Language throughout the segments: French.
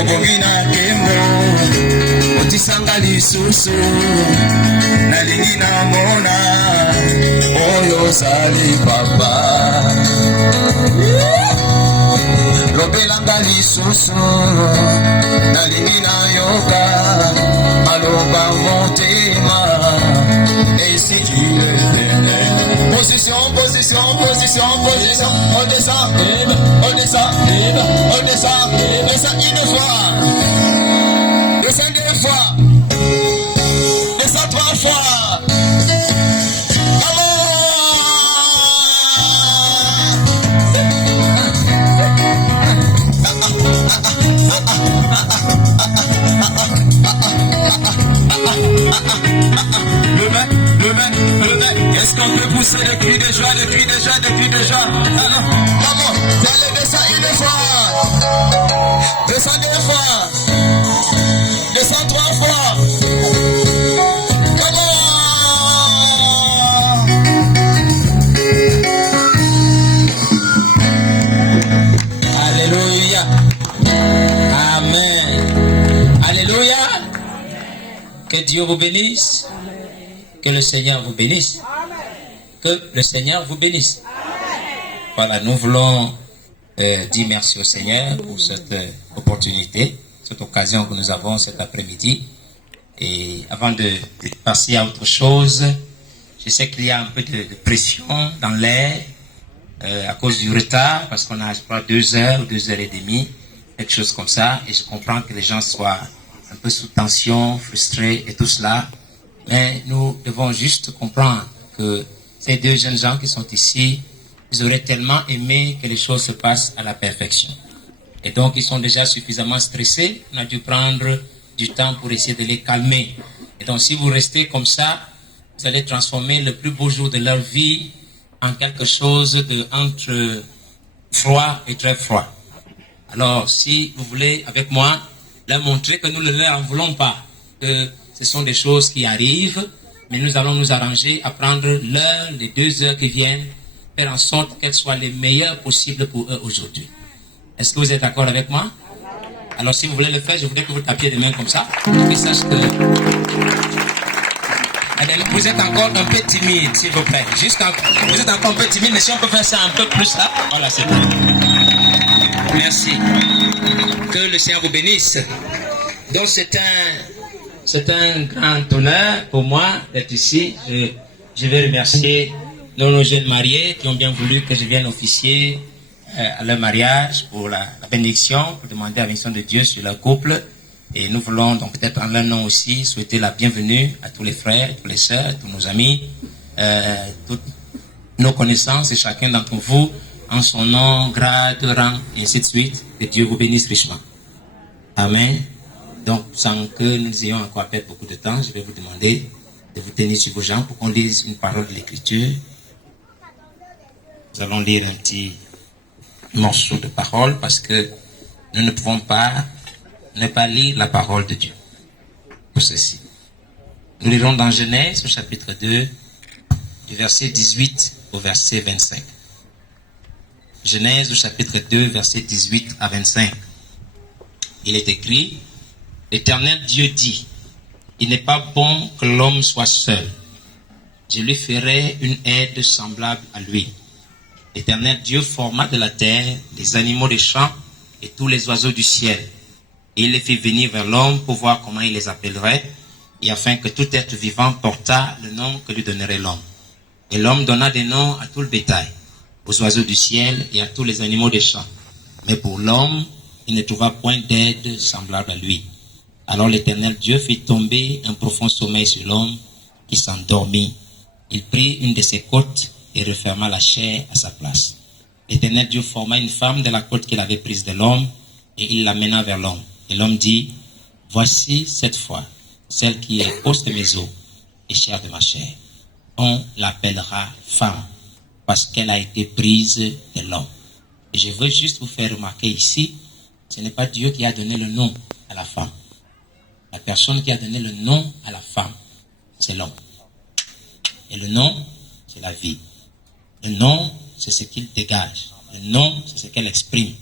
Obongina kemo otisanga lisusu nalingi na mona oyo zali papa lobelanga lisusu nalingi na yoka maloba motema et si tu le venais position position position position on descend on descend on descend descend une fois descend deux fois descend trois fois. Le main, est-ce qu'on peut pousser le cri de joie, le cri de joie, le cri de joie? Alors, maman, allez, descends une fois, descends deux fois, descends trois fois. Alléluia. Amen. Alléluia. Que Dieu vous bénisse. Que le Seigneur vous bénisse. Que le Seigneur vous bénisse. Voilà, nous voulons dire merci au Seigneur pour cette opportunité, cette occasion que nous avons cet après-midi. Et avant de passer à autre chose, je sais qu'il y a un peu de pression dans l'air à cause du retard, parce qu'on a, je crois, 2 heures ou 2 heures et demie, quelque chose comme ça. Et je comprends que les gens soient un peu sous tension, frustrés et tout cela. Mais nous devons juste comprendre que ces 2 jeunes gens qui sont ici, ils auraient tellement aimé que les choses se passent à la perfection. Et donc, ils sont déjà suffisamment stressés. On a dû prendre du temps pour essayer de les calmer. Et donc, si vous restez comme ça, vous allez transformer le plus beau jour de leur vie en quelque chose de entre froid et très froid. Alors, si vous voulez, avec moi, leur montrer que nous ne leur en voulons pas, que ce sont des choses qui arrivent, mais nous allons nous arranger à prendre l'heure, les 2 heures qui viennent, faire en sorte qu'elles soient les meilleures possibles pour eux aujourd'hui. Est-ce que vous êtes d'accord avec moi? Alors si vous voulez le faire, je voudrais que vous tapiez des mains comme ça, pour qu'ils sachent que... Vous êtes encore un peu timide, s'il vous plaît. Vous êtes encore un peu timide, mais si on peut faire ça un peu plus là, voilà, c'est bon. Merci. Que le Seigneur vous bénisse. Donc c'est un grand honneur pour moi d'être ici. Je vais remercier nos jeunes mariés qui ont bien voulu que je vienne officier à leur mariage pour la bénédiction, pour demander la bénédiction de Dieu sur leur couple. Et nous voulons donc peut-être en leur nom aussi souhaiter la bienvenue à tous les frères, tous les sœurs, tous nos amis, toutes nos connaissances et chacun d'entre vous en son nom, grade, rang, et ainsi de suite. Que Dieu vous bénisse richement. Amen. Donc, sans que nous ayons encore à perdre beaucoup de temps, je vais vous demander de vous tenir sur vos jambes pour qu'on lise une parole de l'Écriture. Nous allons lire un petit morceau de parole parce que nous ne pouvons pas ne pas lire la parole de Dieu pour ceci. Nous lirons dans Genèse au chapitre 2 du verset 18 au verset 25. Genèse au chapitre 2 verset 18 à 25. Il est écrit: L'Éternel Dieu dit, il n'est pas bon que l'homme soit seul. Je lui ferai une aide semblable à lui. L'Éternel Dieu forma de la terre les animaux des champs et tous les oiseaux du ciel. Et il les fit venir vers l'homme pour voir comment il les appellerait, et afin que tout être vivant portât le nom que lui donnerait l'homme. Et l'homme donna des noms à tout le bétail, aux oiseaux du ciel et à tous les animaux des champs. Mais pour l'homme, il ne trouva point d'aide semblable à lui. Alors l'Éternel Dieu fit tomber un profond sommeil sur l'homme, qui s'endormit. Il prit une de ses côtes et referma la chair à sa place. L'Éternel Dieu forma une femme de la côte qu'il avait prise de l'homme, et il l'amena vers l'homme. Et l'homme dit, voici cette fois, celle qui est os de mes os et chair de ma chair. On l'appellera femme, parce qu'elle a été prise de l'homme. Et je veux juste vous faire remarquer ici, ce n'est pas Dieu qui a donné le nom à la femme. La personne qui a donné le nom à la femme, c'est l'homme. Et le nom, c'est la vie. Le nom, c'est ce qu'il dégage. Le nom, c'est ce qu'elle exprime.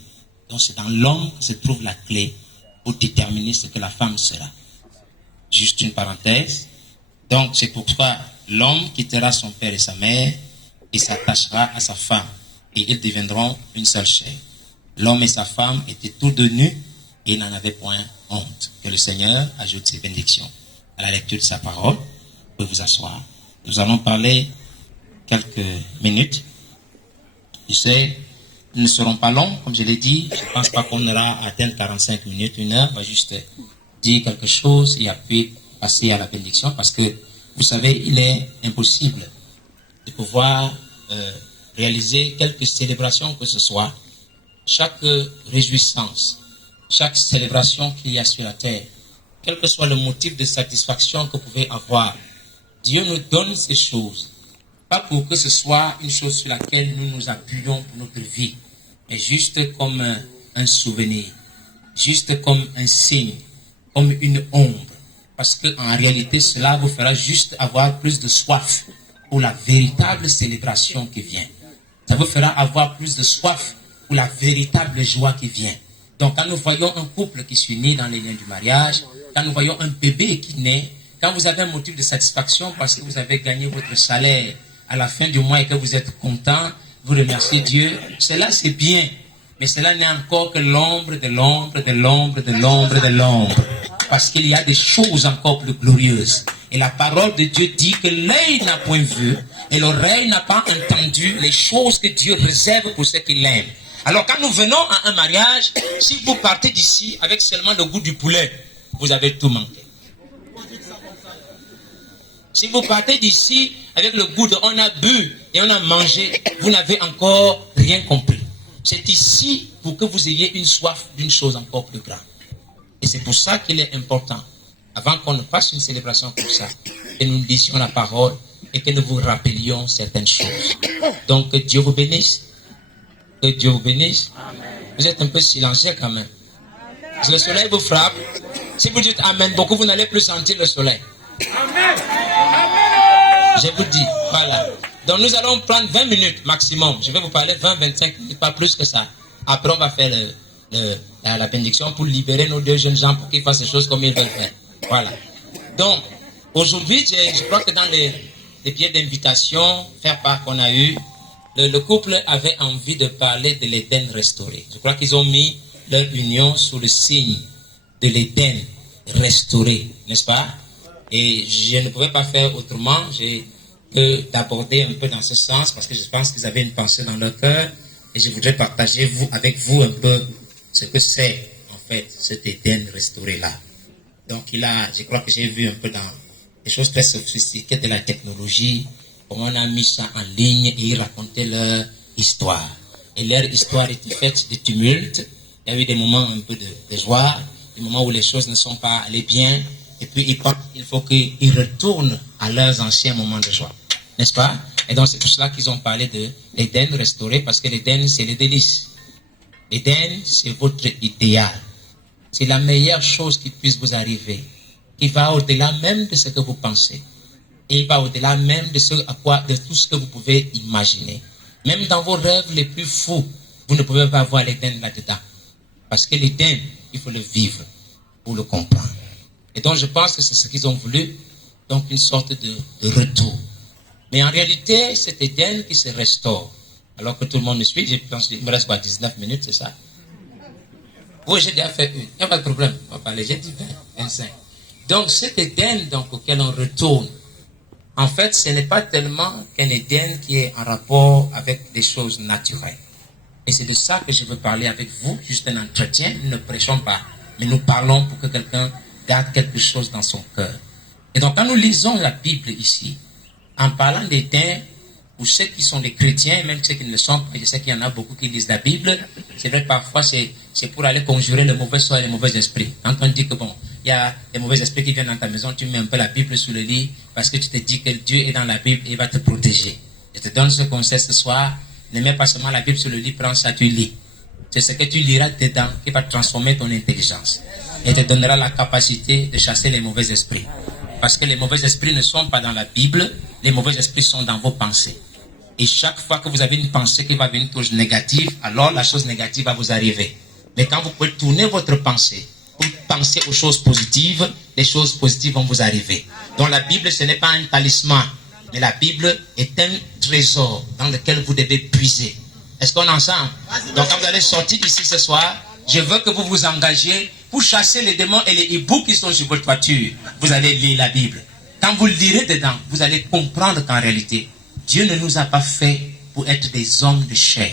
Donc c'est dans l'homme que se trouve la clé pour déterminer ce que la femme sera. Juste une parenthèse. Donc c'est pourquoi l'homme quittera son père et sa mère et s'attachera à sa femme et ils deviendront une seule chair. L'homme et sa femme étaient tous deux nus et ils n'en avaient point honte. Que le Seigneur ajoute ses bénédictions à la lecture de sa parole. Vous pouvez vous asseoir. Nous allons parler quelques minutes. Je sais, nous ne serons pas longs, comme je l'ai dit. Je ne pense pas qu'on aura atteint 45 minutes, 1 heure. On va juste dire quelque chose et puis passer à la bénédiction parce que, vous savez, il est impossible de pouvoir réaliser quelque célébration que ce soit. Chaque réjouissance, chaque célébration qu'il y a sur la terre, quel que soit le motif de satisfaction que vous pouvez avoir, Dieu nous donne ces choses, pas pour que ce soit une chose sur laquelle nous nous appuyons pour notre vie, mais juste comme un souvenir, juste comme un signe, comme une ombre, parce qu'en réalité, cela vous fera juste avoir plus de soif pour la véritable célébration qui vient. Ça vous fera avoir plus de soif pour la véritable joie qui vient. Donc, quand nous voyons un couple qui s'unit dans les liens du mariage, quand nous voyons un bébé qui naît, quand vous avez un motif de satisfaction parce que vous avez gagné votre salaire à la fin du mois et que vous êtes content, vous remerciez Dieu, cela c'est bien. Mais cela n'est encore que l'ombre de l'ombre de l'ombre de l'ombre de l'ombre. Parce qu'il y a des choses encore plus glorieuses. Et la parole de Dieu dit que l'œil n'a point vu et l'oreille n'a pas entendu les choses que Dieu réserve pour ceux qui l'aiment. Alors quand nous venons à un mariage, si vous partez d'ici avec seulement le goût du poulet, vous avez tout manqué. Si vous partez d'ici avec le goût de on a bu et on a mangé, vous n'avez encore rien compris. C'est ici pour que vous ayez une soif d'une chose encore plus grande. Et c'est pour ça qu'il est important, avant qu'on ne fasse une célébration comme ça, que nous lisions la parole et que nous vous rappelions certaines choses. Donc que Dieu vous bénisse. Que Dieu vous bénisse. Vous êtes un peu silencieux quand même. Si le soleil vous frappe, si vous dites Amen, beaucoup vous n'allez plus sentir le soleil. Je vous dis, voilà. Donc nous allons prendre 20 minutes maximum. Je vais vous parler 20-25 minutes, pas plus que ça. Après on va faire la bénédiction pour libérer nos deux jeunes gens pour qu'ils fassent les choses comme ils veulent faire. Voilà. Donc, aujourd'hui, je crois que dans les billets d'invitation, faire part qu'on a eu, le couple avait envie de parler de l'Éden restauré. Je crois qu'ils ont mis leur union sous le signe de l'Éden restauré, n'est-ce pas? Et je ne pouvais pas faire autrement que d'aborder un peu dans ce sens parce que je pense qu'ils avaient une pensée dans leur cœur et je voudrais partager avec vous un peu ce que c'est en fait cet Éden restauré là. Donc je crois que j'ai vu un peu dans des choses très sophistiquées de la technologie, comment on a mis ça en ligne et ils racontaient leur histoire. Et leur histoire était faite de tumulte. Il y a eu des moments un peu de joie, des moments où les choses ne sont pas allées bien. Et puis ils pensent qu'il faut qu'ils retournent à leurs anciens moments de joie. N'est-ce pas? Et donc c'est pour cela qu'ils ont parlé de l'Éden restauré, parce que l'Éden c'est les délices. L'Éden c'est votre idéal. C'est la meilleure chose qui puisse vous arriver. Il va au-delà même de ce que vous pensez. Et il va au-delà même de tout ce que vous pouvez imaginer. Même dans vos rêves les plus fous, vous ne pouvez pas voir l'Éden là-dedans. Parce que l'Éden, il faut le vivre pour le comprendre. Et donc je pense que c'est ce qu'ils ont voulu, donc une sorte de retour. Mais en réalité, c'est Éden qui se restaure. Alors que tout le monde me suit, je pense qu'il me reste 19 minutes, c'est ça? Oui, j'ai déjà fait une. Il n'y a pas de problème, on va parler, j'ai dit 20, 25. Donc cet Éden auquel on retourne, en fait, ce n'est pas tellement qu'un Éden qui est en rapport avec des choses naturelles. Et c'est de ça que je veux parler avec vous, juste un entretien. Nous ne prêchons pas, mais nous parlons pour que quelqu'un garde quelque chose dans son cœur. Et donc, quand nous lisons la Bible ici, en parlant d'Éden, pour ceux qui sont des chrétiens, même ceux qui ne le sont pas, je sais qu'il y en a beaucoup qui lisent la Bible, c'est vrai parfois c'est pour aller conjurer le mauvais sort et les mauvais esprits. Quand on dit que bon, il y a des mauvais esprits qui viennent dans ta maison, tu mets un peu la Bible sous le lit, parce que tu te dis que Dieu est dans la Bible et il va te protéger. Je te donne ce conseil ce soir, ne mets pas seulement la Bible sur le lit, prends ça, tu lis. C'est ce que tu liras dedans qui va transformer ton intelligence et te donnera la capacité de chasser les mauvais esprits. Parce que les mauvais esprits ne sont pas dans la Bible, les mauvais esprits sont dans vos pensées. Et chaque fois que vous avez une pensée qui va venir une chose négative, alors la chose négative va vous arriver. Mais quand vous pouvez tourner votre pensée pour penser aux choses positives, les choses positives vont vous arriver. Donc la Bible, ce n'est pas un talisman, mais la Bible est un trésor dans lequel vous devez puiser. Est-ce qu'on est ensemble? Donc quand vous allez sortir d'ici ce soir, je veux que vous vous engagiez pour chasser les démons et les hiboux qui sont sur votre voiture. Vous allez lire la Bible. Quand vous lirez dedans, vous allez comprendre qu'en réalité, Dieu ne nous a pas fait pour être des hommes de chair.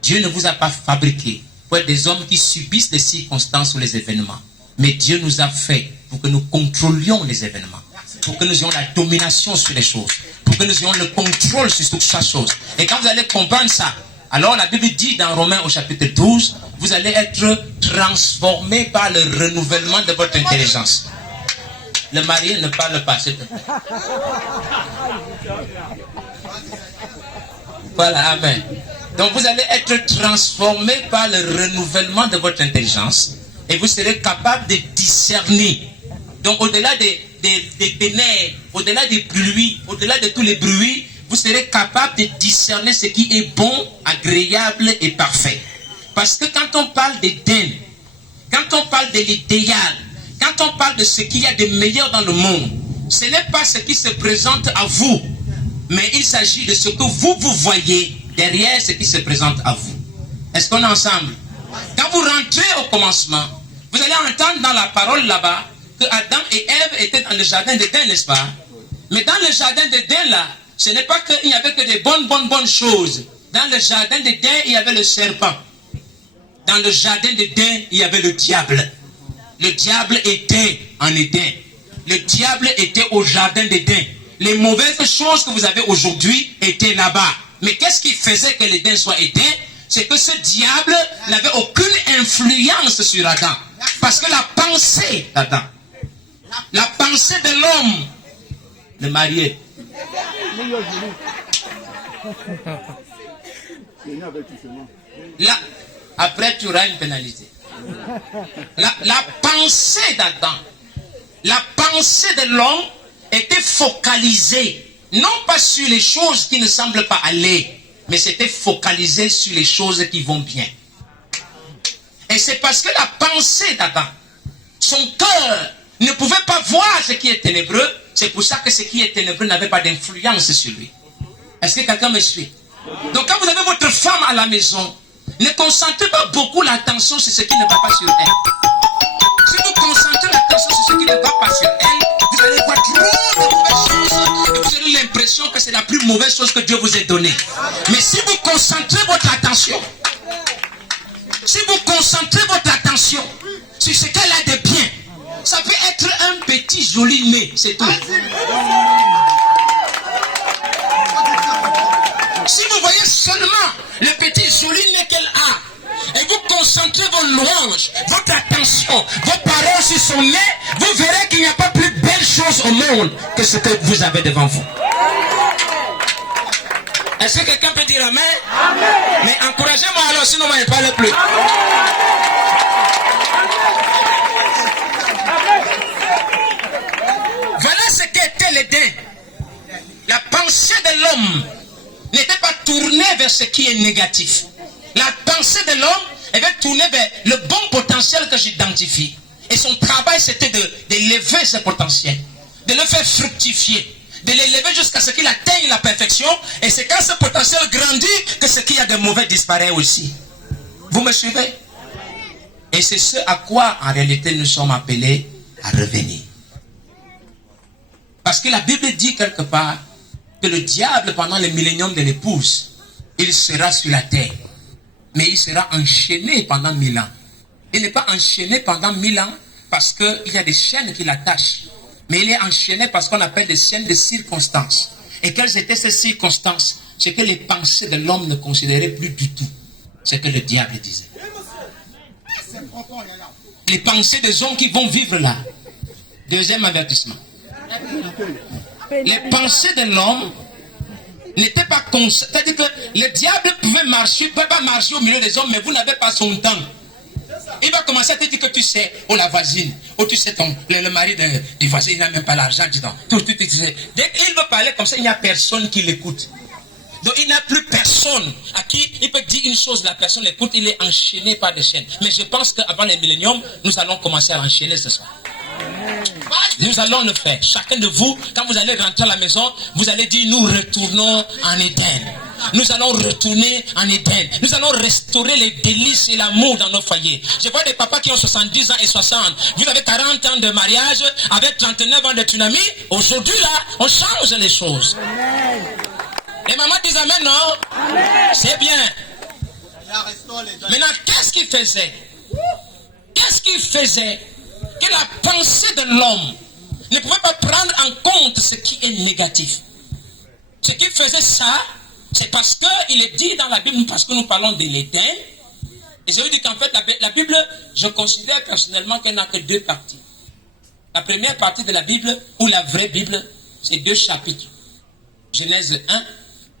Dieu ne vous a pas fabriqué pour être des hommes qui subissent les circonstances ou les événements. Mais Dieu nous a fait pour que nous contrôlions les événements. Pour que nous ayons la domination sur les choses. Pour que nous ayons le contrôle sur toute chaque chose. Et quand vous allez comprendre ça, alors la Bible dit dans Romains au chapitre 12, vous allez être transformés par le renouvellement de votre intelligence. Le marié ne parle pas. Voilà, amen. Donc vous allez être transformés par le renouvellement de votre intelligence et vous serez capable de discerner. Donc au-delà des ténèbres, au-delà des pluies, au-delà de tous les bruits, vous serez capable de discerner ce qui est bon, agréable et parfait. Parce que quand on parle d'Éden, quand on parle de l'idéal, quand on parle de ce qu'il y a de meilleur dans le monde, ce n'est pas ce qui se présente à vous, mais il s'agit de ce que vous voyez derrière ce qui se présente à vous. Est-ce qu'on est ensemble? Quand vous rentrez au commencement, vous allez entendre dans la parole là-bas que Adam et Ève étaient dans le jardin d'Éden, n'est-ce pas? Mais dans le jardin d'Éden là, ce n'est pas qu'il n'y avait que des bonnes choses. Dans le jardin d'Éden, il y avait le serpent. Dans le jardin d'Éden, il y avait le diable. Le diable était en Éden. Le diable était au jardin d'Éden. Les mauvaises choses que vous avez aujourd'hui étaient là-bas. Mais qu'est-ce qui faisait que l'Éden soit éteint? C'est que ce diable n'avait aucune influence sur Adam. Parce que la pensée d'Adam, la pensée de l'homme, le marié, là, après tu auras une pénalité. La pensée d'Adam, la pensée de l'homme était focalisée non pas sur les choses qui ne semblent pas aller, mais c'était focalisé sur les choses qui vont bien. Et c'est parce que la pensée d'Adam, son cœur ne pouvait pas voir ce qui est ténébreux, c'est pour ça que ce qui est ténébreux n'avait pas d'influence sur lui. Est-ce que quelqu'un me suit? Donc quand vous avez votre femme à la maison, ne concentrez pas beaucoup l'attention sur ce qui ne va pas sur elle. Si vous concentrez l'attention sur ce qui ne va pas sur elle, vous allez voir trop de mauvaises choses et vous aurez l'impression que c'est la plus mauvaise chose que Dieu vous ait donnée. Mais si vous concentrez votre attention, si vous concentrez votre attention sur ce qu'elle a de bien, ça peut être un petit joli nez, c'est tout. Si vous voyez seulement le petit joli nez qu'elle a, et vous concentrez vos louanges, votre attention, vos paroles sur son nez, vous verrez qu'il n'y a pas plus belle chose au monde que ce que vous avez devant vous. Est-ce que quelqu'un peut dire amen? Amen. Mais encouragez-moi alors, sinon on ne parle plus. Voilà ce qu'était l'Éden. La pensée de l'homme n'était pas tournée vers ce qui est négatif. La pensée de l'homme était tournée vers le bon potentiel que j'identifie. Et son travail, c'était d'élever ce potentiel, de le faire fructifier, de l'élever jusqu'à ce qu'il atteigne la perfection. Et c'est quand ce potentiel grandit que ce qu'il y a de mauvais disparaît aussi. Vous me suivez? Et c'est ce à quoi, en réalité, nous sommes appelés à revenir. Parce que la Bible dit quelque part que le diable, pendant le millénium de l'épouse, il sera sur la terre. Mais il sera enchaîné pendant 1000 ans. Il n'est pas enchaîné pendant 1000 ans parce qu'il y a des chaînes qui l'attachent. Mais il est enchaîné parce qu'on appelle des chaînes de circonstances. Et quelles étaient ces circonstances? C'est que les pensées de l'homme ne considéraient plus du tout ce que le diable disait. Les pensées des hommes qui vont vivre là. Deuxième avertissement. Les pensées de l'homme n'étaient pas conscientes. C'est-à-dire que le diable pouvait pas marcher au milieu des hommes, mais vous n'avez pas son temps. Il va commencer à te dire que tu sais, oh la voisine, oh tu sais le mari du voisin, il n'a même pas l'argent, dis donc. Dès qu'il veut parler comme ça, il n'y a personne qui l'écoute. Donc il n'y a plus personne à qui il peut dire une chose, la personne écoute, il est enchaîné par des chaînes. Mais je pense qu'avant les milléniums, nous allons commencer à enchaîner ce soir. Nous allons le faire. Chacun de vous, quand vous allez rentrer à la maison, vous allez dire, nous retournons en Éden. Nous allons retourner en Éden. Nous allons restaurer les délices et l'amour dans nos foyers. Je vois des papas qui ont 70 ans et 60. Vous avez 40 ans de mariage, avec 39 ans de tsunami. Aujourd'hui, là, on change les choses. Amen. Les mamans disent amen, non? C'est bien. Maintenant, qu'est-ce qu'il faisait? Qu'est-ce qu'il faisait que la pensée de l'homme ne pouvait pas prendre en compte ce qui est négatif? Ce qui faisait ça, c'est parce qu'il est dit dans la Bible, parce que nous parlons de l'Éden. Et je veux dire qu'en fait, la Bible, je considère personnellement qu'elle n'a que deux parties. La première partie de la Bible, ou la vraie Bible, c'est deux chapitres. Genèse 1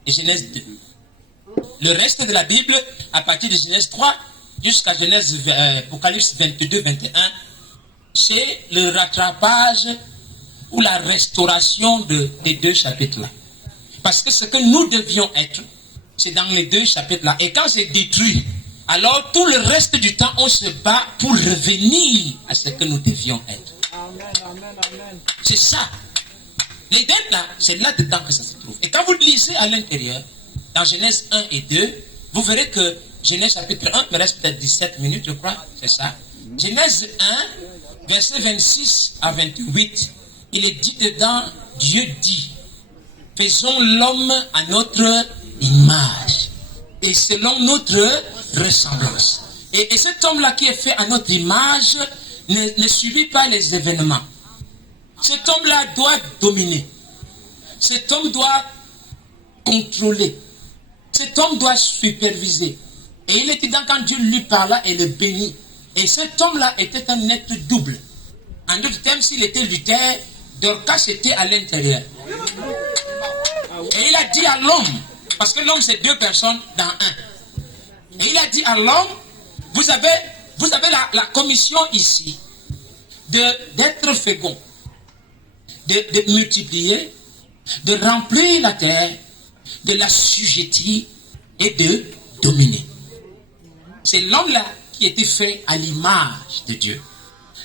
et Genèse 2. Le reste de la Bible, à partir de Genèse 3 jusqu'à Genèse Apocalypse 22-21, c'est le rattrapage ou la restauration des deux chapitres-là. Parce que ce que nous devions être, c'est dans les deux chapitres-là. Et quand c'est détruit, alors tout le reste du temps, on se bat pour revenir à ce que nous devions être. Amen, amen, amen. C'est ça. L'Éden, là, c'est là-dedans que ça se trouve. Et quand vous lisez à l'intérieur, dans Genèse 1 et 2, vous verrez que Genèse chapitre 1, il me reste peut-être 17 minutes, je crois, c'est ça. Genèse 1, verset 26 à 28, il est dit dedans, Dieu dit, faisons l'homme à notre image et selon notre ressemblance. Et cet homme-là qui est fait à notre image ne subit pas les événements. Cet homme-là doit dominer. Cet homme doit contrôler. Cet homme doit superviser. Et il était dans quand Dieu lui parla et le bénit. Et cet homme-là était un être double. En d'autres termes, s'il était Luther, Dorcas était à l'intérieur. Et il a dit à l'homme, parce que l'homme c'est deux personnes dans un. Et il a dit à l'homme, vous avez la commission ici d'être fécond, de multiplier, de remplir la terre, de la l'assujettir et de dominer. C'est l'homme-là qui était fait à l'image de Dieu.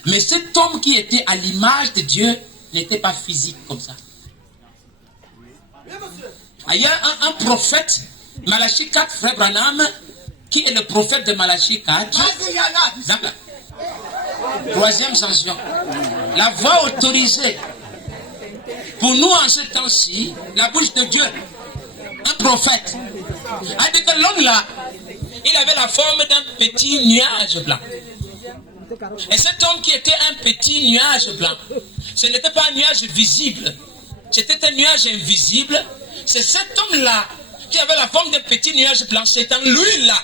Mais cet homme qui était à l'image de Dieu n'était pas physique comme ça. Il y a un prophète, Malachie 4, frère Branham, qui est le prophète de Malachie 4. Troisième sanction. La voix autorisée. Pour nous en ce temps-ci, la bouche de Dieu, un prophète, a dit que l'homme là, il avait la forme d'un petit nuage blanc. Et cet homme qui était un petit nuage blanc, ce n'était pas un nuage visible, c'était un nuage invisible. C'est cet homme-là qui avait la forme d'un petit nuage blanc. C'est en lui-là.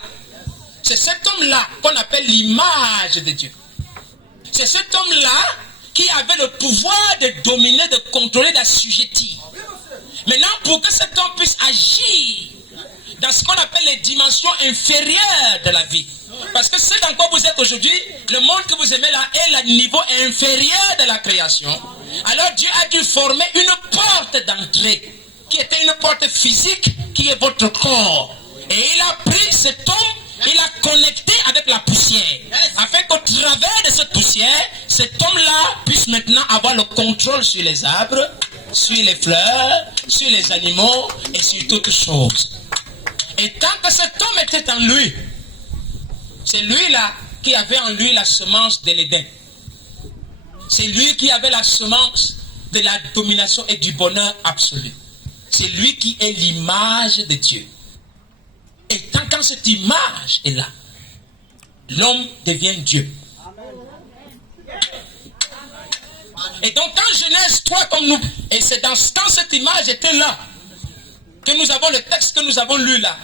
C'est cet homme-là qu'on appelle l'image de Dieu. C'est cet homme-là qui avait le pouvoir de dominer, de contrôler, d'assujettir. Maintenant, pour que cet homme puisse agir dans ce qu'on appelle les dimensions inférieures de la vie. Parce que ce dans quoi vous êtes aujourd'hui, le monde que vous aimez là est le niveau inférieur de la création. Alors Dieu a dû former une porte d'entrée qui était une porte physique qui est votre corps. Et il a pris cet homme, il l'a connecté avec la poussière. Afin qu'au travers de cette poussière, cet homme-là puisse maintenant avoir le contrôle sur les arbres, sur les fleurs, sur les animaux et sur toutes choses. Et tant que cet homme était en lui, c'est lui-là qui avait en lui la semence de l'Éden. C'est lui qui avait la semence de la domination et du bonheur absolu. C'est lui qui est l'image de Dieu. Et tant quand cette image est là, l'homme devient Dieu. Et donc dans Genèse 3, comme nous, et c'est quand cette image était là, que nous avons le texte que nous avons lu là,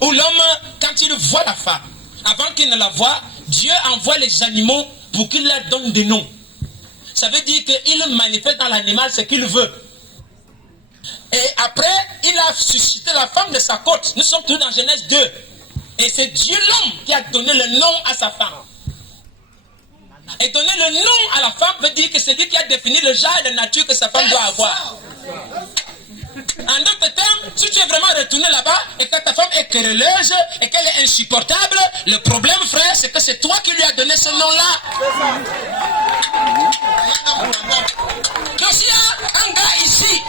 où l'homme, quand il voit la femme, avant qu'il ne la voie, Dieu envoie les animaux pour qu'il leur donne des noms. Ça veut dire qu'il manifeste dans l'animal ce qu'il veut. Et après, il a suscité la femme de sa côte. Nous sommes tous dans Genèse 2. Et c'est Dieu l'homme qui a donné le nom à sa femme. Et donner le nom à la femme veut dire que c'est lui qui a défini le genre de nature que sa femme doit avoir. En d'autres termes, Si tu es vraiment retourné là-bas et que ta femme est querelleuse et qu'elle est insupportable, le problème, frère, c'est que c'est toi qui lui as donné ce nom-là. Donc s'il y a un gars ici,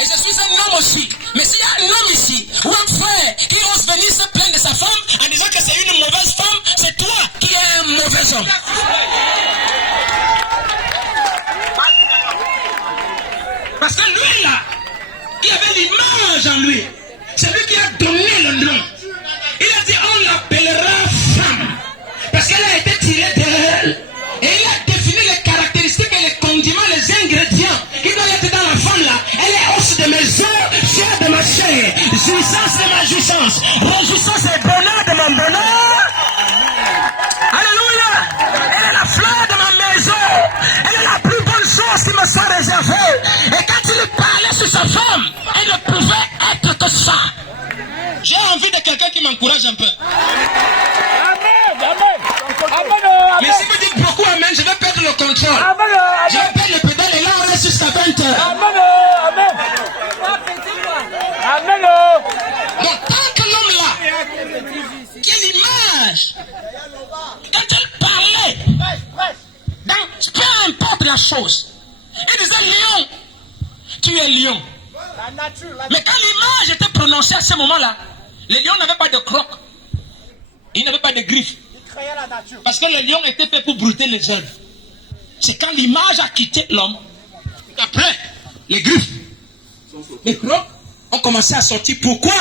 et je suis un homme aussi, mais s'il y a un homme ici, ou un frère qui ose venir se plaindre de sa femme en disant que c'est une mauvaise femme, c'est toi qui es un mauvais homme. Parce que lui là, qui avait l'image en lui, c'est lui qui a donné le nom. Il a dit on l'appellera femme. Parce qu'elle a été tirée d'elle. Et il a défini les caractéristiques et les condiments, les ingrédients qui doivent être dans la femme là. Elle est os de mes os, chair de ma chair, jouissance de ma jouissance, réjouissance et bonheur de mon bonheur. Alléluia. Elle est la fleur de ma maison. Elle est la plus bonne chose qui me soit réservée. Et quand il parlait sur sa femme, elle ne pouvait être que ça. J'ai envie de quelqu'un qui m'encourage un peu. Amen, amen. Amen, mais si vous dites beaucoup amen, je vais perdre le contrôle. Amen, je vais perdre le pédale et là on reste jusqu'à 20h. Amen, amen. Amen. Donc tant que l'homme là, qui est l'image, quand elle parlait, dans, peu importe la chose, il disait lion, tu es lion. Mais quand l'image était prononcée à ce moment-là, le lion n'avait pas de croc, il n'avait pas de griffes. Parce que le lion était fait pour brouter les œuvres. C'est quand l'image a quitté l'homme qu'après, les griffes, les crocs ont commencé à sortir. Pourquoi?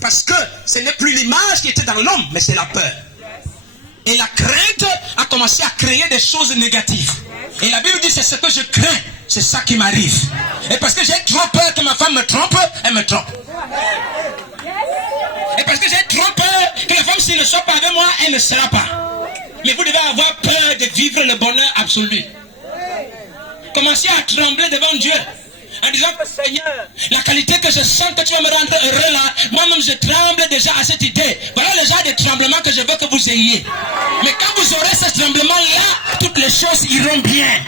Parce que ce n'est plus l'image qui était dans l'homme, mais c'est la peur. Et la crainte a commencé à créer des choses négatives. Et la Bible dit, c'est ce que je crains, c'est ça qui m'arrive. Et parce que j'ai trop peur que ma femme me trompe, elle me trompe. Et parce que j'ai trop peur que la femme, s'il ne soit pas avec moi, elle ne sera pas. Mais vous devez avoir peur de vivre le bonheur absolu. Commencez à trembler devant Dieu. En disant que Seigneur, la qualité que je sens que tu vas me rendre heureux là, moi-même je tremble déjà à cette idée. Voilà le genre de tremblement que je veux que vous ayez. Mais quand vous aurez ce tremblement-là, toutes les choses iront bien.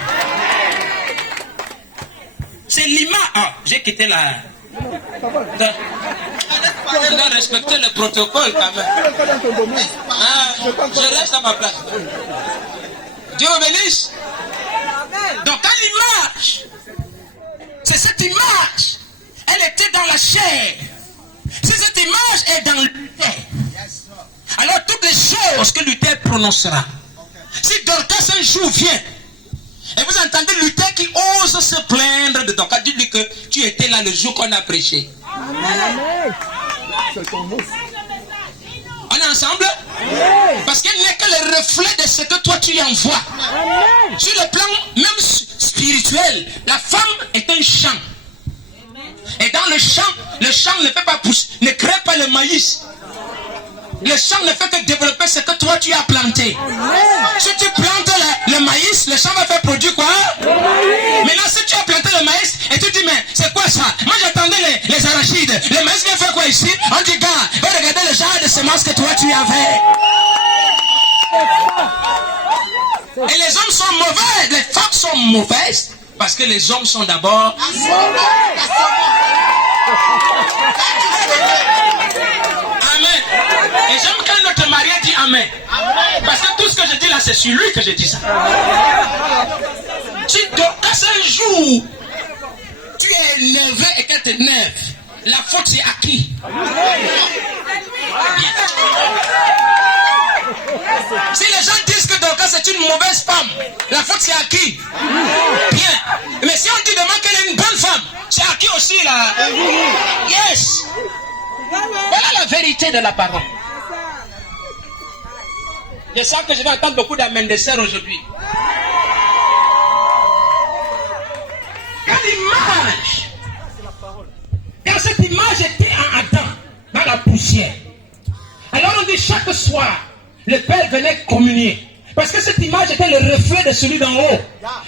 C'est l'image. Ah, j'ai quitté la... Je dois respecter le protocole quand même. Ah, je reste à ma place. Dieu vous bénisse. Donc quand l'image, c'est cette image, elle était dans la chair. Si cette image est dans Luther, alors toutes les choses que Luther prononcera. Si Dorcas un jour vient, et vous entendez Luther qui ose se plaindre de Dorcas, dites-lui que tu étais là le jour qu'on a prêché. Amen. On est ensemble? Parce qu'elle n'est que le reflet de ce que toi tu y envoies. Sur le plan même spirituel, la femme est un champ. Et dans le champ ne fait pas pousser, ne crée pas le maïs. Le champ ne fait que développer ce que toi tu as planté. Si tu plantes le maïs, le champ va faire produire quoi? Maintenant si tu as planté le maïs et tu dis mais c'est quoi ça? Moi j'attendais les arachides. Le maïs vient faire quoi ici? On dit gars, regardez le genre de semences que toi tu avais. Et les hommes sont mauvais, les femmes sont mauvaises parce que les hommes sont d'abord Amen. Et j'aime quand notre marié dit Amen. Parce que tout ce que je dis là, c'est sur lui que je dis ça. Si Dorcas un jour, tu es énervé et qu'elle t'énerve, la faute c'est à qui? Si les gens disent que Dorcas est une mauvaise femme, la faute c'est à qui? Bien. Mais si on dit demain qu'elle est une bonne femme, c'est à qui aussi là? Yes. Voilà la vérité de la parole. Je sens que je vais entendre beaucoup d'amens de sœurs aujourd'hui. Quand cette image était en Adam, dans la poussière, alors on dit chaque soir, le Père venait communier. Parce que cette image était le reflet de celui d'en haut.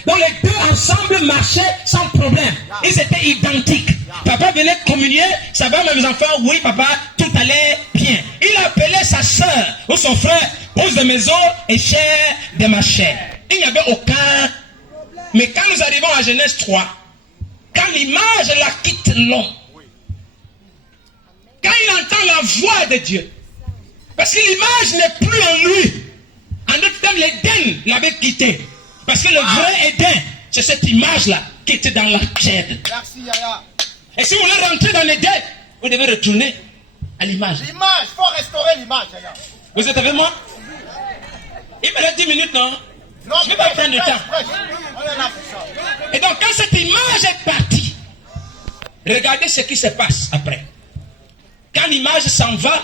Donc les deux ensemble marchaient sans problème. Ils étaient identiques. Papa venait communier, ça va mes enfants, oui papa, tout allait bien. Il appelait sa soeur ou son frère, os de mes os et chair de ma chair. Il n'y avait aucun. Mais quand nous arrivons à Genèse 3, quand l'image la quitte l'homme, quand il entend la voix de Dieu, parce que l'image n'est plus en lui. En d'autres termes, l'Éden l'avait quitté. Parce que le vrai Éden, c'est cette image-là qui était dans l'arcade. Merci, Yaya. Et si vous voulez rentrer dans l'Éden, vous devez retourner à l'image. L'image, il faut restaurer l'image, Yaya. Vous êtes avec moi? Il me reste 10 minutes, non? Non, Je ne vais pas prendre de temps. On est là pour ça. Et donc, quand cette image est partie, regardez ce qui se passe après. Quand l'image s'en va,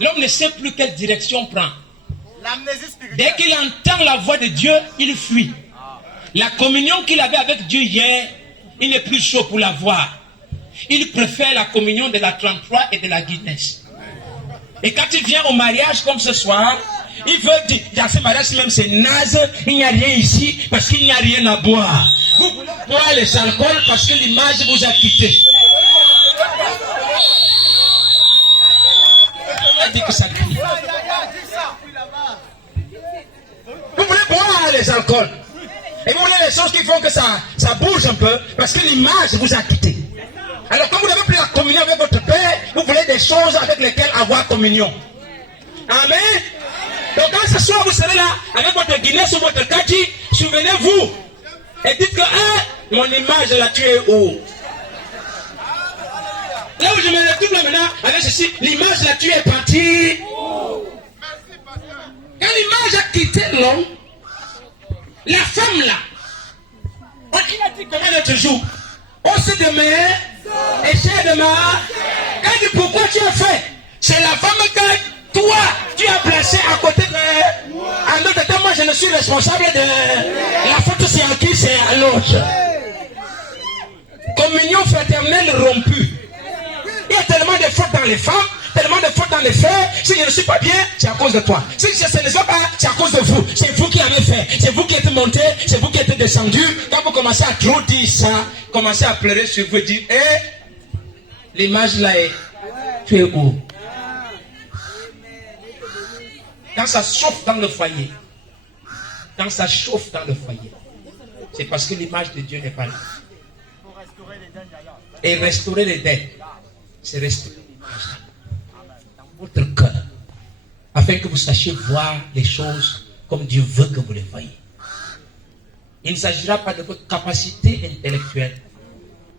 l'homme ne sait plus quelle direction prendre. L'amnésie spirituelle. Dès qu'il entend la voix de Dieu, il fuit. La communion qu'il avait avec Dieu hier, il n'est plus chaud pour la voir. Il préfère la communion de la 33 et de la Guinness. Et quand il vient au mariage comme ce soir, il veut dire, dans ce mariage même c'est naze, il n'y a rien ici parce qu'il n'y a rien à boire. Vous voulez boire les alcools parce que l'image vous a quitté. Il a dit que ça crie. Vous voulez boire les alcools. Et vous voulez les choses qui font que ça bouge un peu parce que l'image vous a quitté. Alors quand vous n'avez plus la communion avec votre Père, vous voulez des choses avec lesquelles avoir communion. Amen. Donc quand ce soir vous serez là avec votre Guinness ou votre kaki, souvenez-vous et dites que mon image là tu es où? Là où je me retrouve maintenant avec ceci, l'image là tu es parti. Quand l'image a quitté l'homme, la femme là, il a dit comment l'autre jour, on se demeure et c'est demain. Elle dit pourquoi tu as fait? C'est la femme que toi tu as placée à côté de. En d'autres temps, moi je ne suis responsable de. La faute c'est à qui? C'est à l'autre. Communion fraternelle rompue. Il y a tellement de fautes dans les femmes, tellement de fautes dans les frères. Si je ne suis pas bien, c'est à cause de toi. Si je ne sais pas, c'est à cause de vous. C'est vous qui avez fait. C'est vous qui êtes monté, c'est vous qui êtes descendu. Quand vous commencez à trop dire ça, commencez à pleurer sur vous, dire, l'image là est, tu es où? Quand ça chauffe dans le foyer, c'est parce que l'image de Dieu n'est pas là. Et restaurer les dettes, c'est restaurer l'image dans votre cœur, afin que vous sachiez voir les choses comme Dieu veut que vous les voyez. Il ne s'agira pas de votre capacité intellectuelle.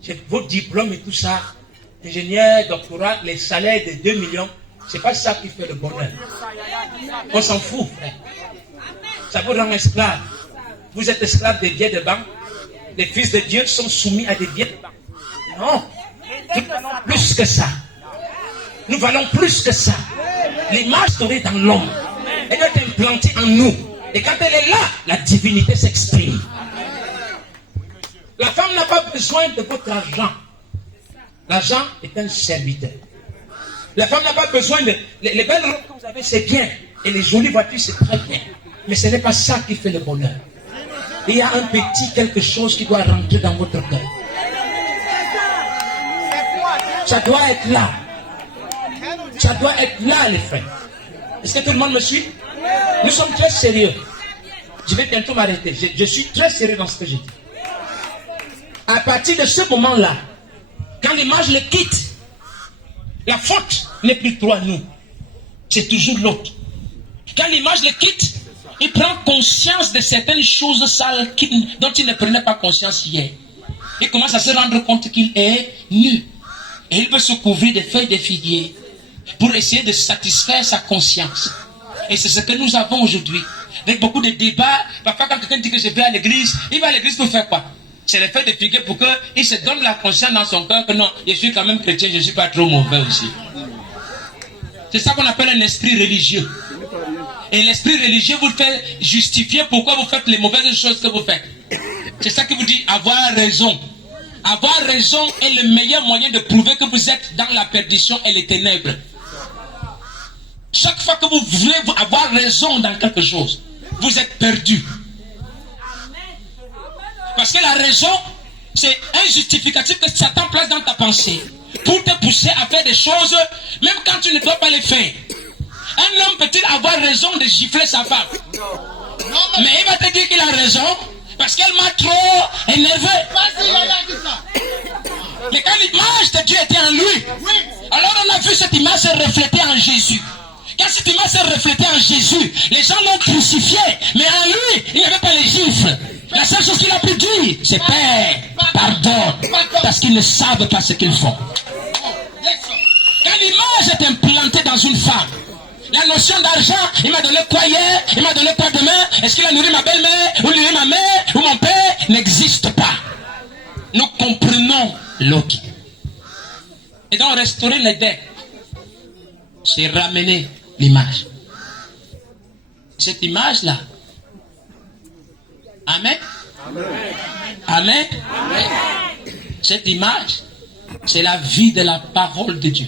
C'est vos diplômes et tout ça, ingénieur, doctorat, les salaires de 2 millions, c'est pas ça qui fait le bonheur. On s'en fout, frère. Ça vous rend esclave. Vous êtes esclave des biens de banque. Les fils de Dieu sont soumis à des biens de banque. Non. Nous valons plus que ça. Nous valons plus que ça. L'image serait dans l'homme. Elle doit être implantée en nous. Et quand elle est là, la divinité s'exprime. La femme n'a pas besoin de votre argent. L'argent est un serviteur. La femme n'a pas besoin de... Les belles robes que vous avez, c'est bien. Et les jolies voitures, c'est très bien. Mais ce n'est pas ça qui fait le bonheur. Il y a un petit quelque chose qui doit rentrer dans votre cœur. Ça doit être là. Ça doit être là, les frères. Est-ce que tout le monde me suit? Nous sommes très sérieux. Je vais bientôt m'arrêter. Je suis très sérieux dans ce que je dis. À partir de ce moment-là, quand l'image le quitte, la faute n'est plus toi, nous. C'est toujours l'autre. Quand l'image le quitte, il prend conscience de certaines choses sales dont il ne prenait pas conscience hier. Il commence à se rendre compte qu'il est nu. Et il veut se couvrir de feuilles de figuier pour essayer de satisfaire sa conscience. Et c'est ce que nous avons aujourd'hui. Avec beaucoup de débats, parfois quand quelqu'un dit que je vais à l'église, il va à l'église pour faire quoi? C'est les feuilles de figuier pour qu'il se donne la conscience dans son cœur que non, je suis quand même chrétien, je ne suis pas trop mauvais aussi. C'est ça qu'on appelle un esprit religieux. Et l'esprit religieux vous fait justifier pourquoi vous faites les mauvaises choses que vous faites. C'est ça qui vous dit avoir raison. Avoir raison est le meilleur moyen de prouver que vous êtes dans la perdition et les ténèbres. Chaque fois que vous voulez avoir raison dans quelque chose, vous êtes perdu. Parce que la raison, c'est un justificatif que Satan place dans ta pensée pour te pousser à faire des choses, même quand tu ne dois pas les faire. Un homme peut-il avoir raison de gifler sa femme? Mais il va te dire qu'il a raison parce qu'elle m'a trop énervé. Mais quand l'image de Dieu était en lui, alors Alors on a vu cette image se refléter en Jésus. Quand cette image s'est reflétée en Jésus, les gens l'ont crucifié, mais en lui, il n'y avait pas les gifles. La seule chose qu'il a pu dire, c'est Père, pardonne, parce qu'ils ne savent pas ce qu'ils font. Quand l'image est implantée dans une femme, la notion d'argent, il m'a donné quoi hier, il m'a donné quoi demain, est-ce qu'il a nourri ma belle-mère, ou nourri ma mère, ou mon père, n'existe pas. Nous comprenons Loki. Et donc restaurer les dettes, c'est ramener l'image. Cette image-là. Amen. Amen. Amen. Cette image, c'est la vie de la parole de Dieu.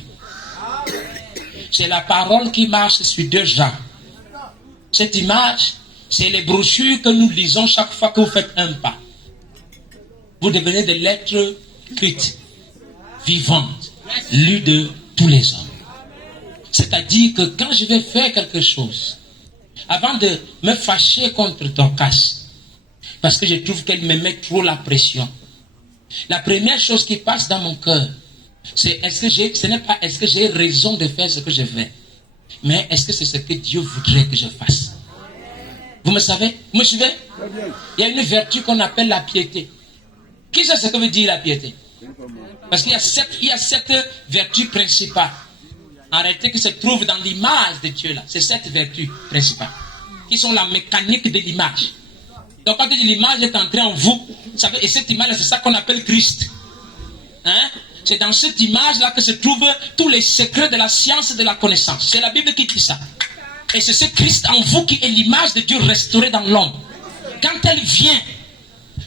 C'est la parole qui marche sur deux jambes. Cette image, c'est les brochures que nous lisons chaque fois que vous faites un pas. Vous devenez des lettres écrites, vivantes, lues de tous les hommes. C'est-à-dire que quand je vais faire quelque chose, avant de me fâcher contre Dorcas, parce que je trouve qu'elle me met trop la pression, la première chose qui passe dans mon cœur, c'est ce n'est pas est-ce que j'ai raison de faire ce que je fais, mais est-ce que c'est ce que Dieu voudrait que je fasse. Vous me savez? Vous me suivez? Il y a une vertu qu'on appelle la piété. Qui sait ce que veut dire la piété? Parce qu'il y a sept vertus principales. En réalité, qui se trouvent dans l'image de Dieu là. C'est cette vertu principale. Qui sont la mécanique de l'image. Donc quand l'image est entrée en vous, et cette image-là, c'est ça qu'on appelle Christ. Hein? C'est dans cette image-là que se trouvent tous les secrets de la science et de la connaissance. C'est la Bible qui dit ça. Et c'est ce Christ en vous qui est l'image de Dieu restaurée dans l'homme. Quand elle vient,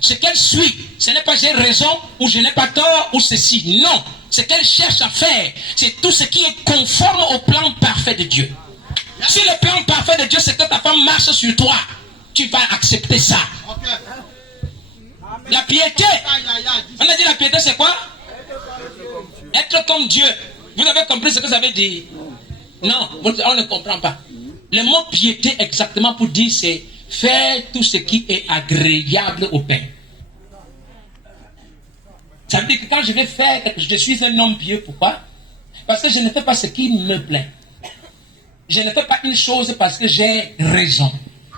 ce qu'elle suit, ce n'est pas j'ai raison ou je n'ai pas tort ou ceci. Non, ce qu'elle cherche à faire, c'est tout ce qui est conforme au plan parfait de Dieu. Si le plan parfait de Dieu, c'est que ta femme marche sur toi, tu vas accepter ça. La piété, on a dit la piété c'est quoi? Être comme Dieu. Vous avez compris ce que ça veut dire? Non, on ne comprend pas. Le mot piété exactement pour dire c'est faire tout ce qui est agréable au Père. Ça veut dire que quand je vais faire, je suis un homme pieux. Pourquoi? Parce que je ne fais pas ce qui me plaît. Je ne fais pas une chose parce que j'ai raison.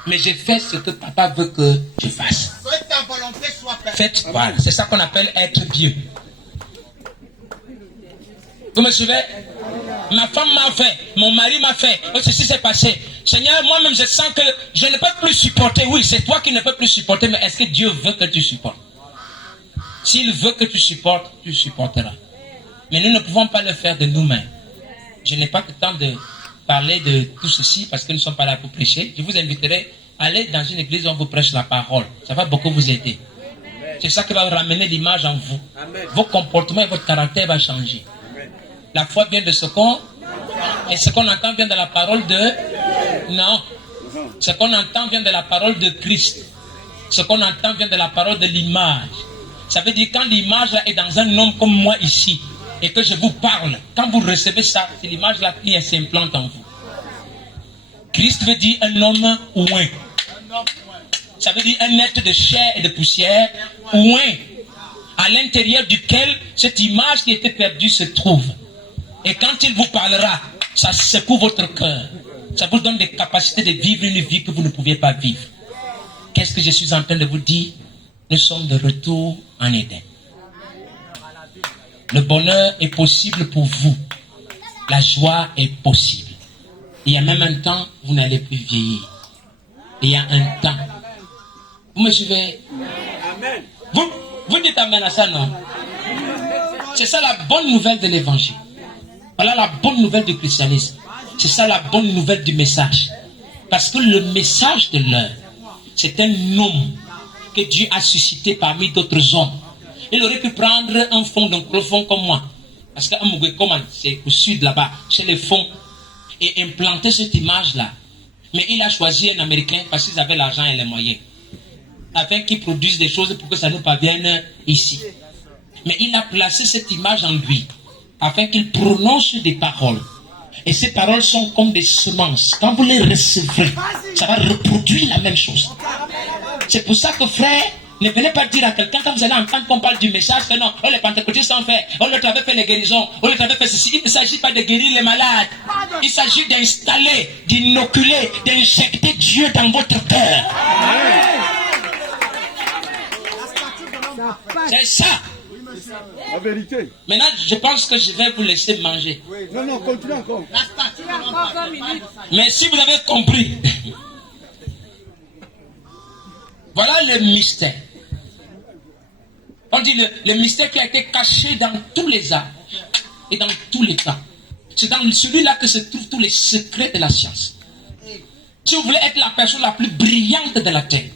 Mais je fais ce que papa veut que je fasse. Que ta volonté soit faite. Faites, voilà, c'est ça qu'on appelle être pieux. Vous me suivez? Ma femme m'a fait, mon mari m'a fait, ceci s'est passé. Seigneur, moi-même je sens que je ne peux plus supporter. Oui, c'est toi qui ne peux plus supporter, mais est-ce que Dieu veut que tu supportes? S'il veut que tu supportes, tu supporteras. Mais nous ne pouvons pas le faire de nous-mêmes. Je n'ai pas le temps de parler de tout ceci parce que nous ne sommes pas là pour prêcher. Je vous inviterai à aller dans une église où on vous prêche la parole. Ça va beaucoup vous aider. C'est ça qui va ramener l'image en vous. Vos comportements et votre caractère va changer. La foi vient de ce qu'on... Et ce qu'on entend vient de la parole de... Non. Ce qu'on entend vient de la parole de Christ. Ce qu'on entend vient de la parole de l'image. Ça veut dire quand l'image là est dans un homme comme moi ici, et que je vous parle, quand vous recevez ça, c'est l'image là qui s'implante en vous. Christ veut dire un homme ouin. Ça veut dire un être de chair et de poussière, ouin, à l'intérieur duquel cette image qui était perdue se trouve. Et quand il vous parlera, ça secoue votre cœur. Ça vous donne des capacités de vivre une vie que vous ne pouviez pas vivre. Qu'est-ce que je suis en train de vous dire? Nous sommes de retour en Éden. Le bonheur est possible pour vous. La joie est possible. Il y a même un temps, vous n'allez plus vieillir. Il y a un temps. Vous me suivez? Amen. Vous dites amen à ça, non? C'est ça la bonne nouvelle de l'évangile. Voilà la bonne nouvelle du christianisme. C'est ça la bonne nouvelle du message. Parce que le message de l'heure, c'est un homme que Dieu a suscité parmi d'autres hommes. Il aurait pu prendre un fond d'un profond comme moi. Parce qu'un Mougoué-Koman, c'est au sud là-bas, chez les fonds, et implanter cette image-là. Mais il a choisi un Américain parce qu'ils avaient l'argent et les moyens. Afin qu'ils produisent des choses pour que ça nous parvienne ici. Mais il a placé cette image en lui. Afin qu'il prononce des paroles. Et ces paroles sont comme des semences. Quand vous les recevrez, ça va reproduire la même chose. C'est pour ça que frère, Ne venez pas dire à quelqu'un quand vous allez entendre qu'on parle du message que non, oh, les pentecôtistes ont fait, oh, l'autre avait fait les guérisons, oh, l'autre avait fait ceci. Il ne s'agit pas de guérir les malades. Il s'agit d'installer, d'inoculer, d'injecter Dieu dans votre cœur. C'est ça. La vérité. Maintenant, je pense que je vais vous laisser manger. Non, non, continue encore. Mais si vous avez compris, voilà le mystère. On dit le mystère qui a été caché dans tous les âges et dans tous les temps. C'est dans celui-là que se trouvent tous les secrets de la science. Si vous voulez être la personne la plus brillante de la terre,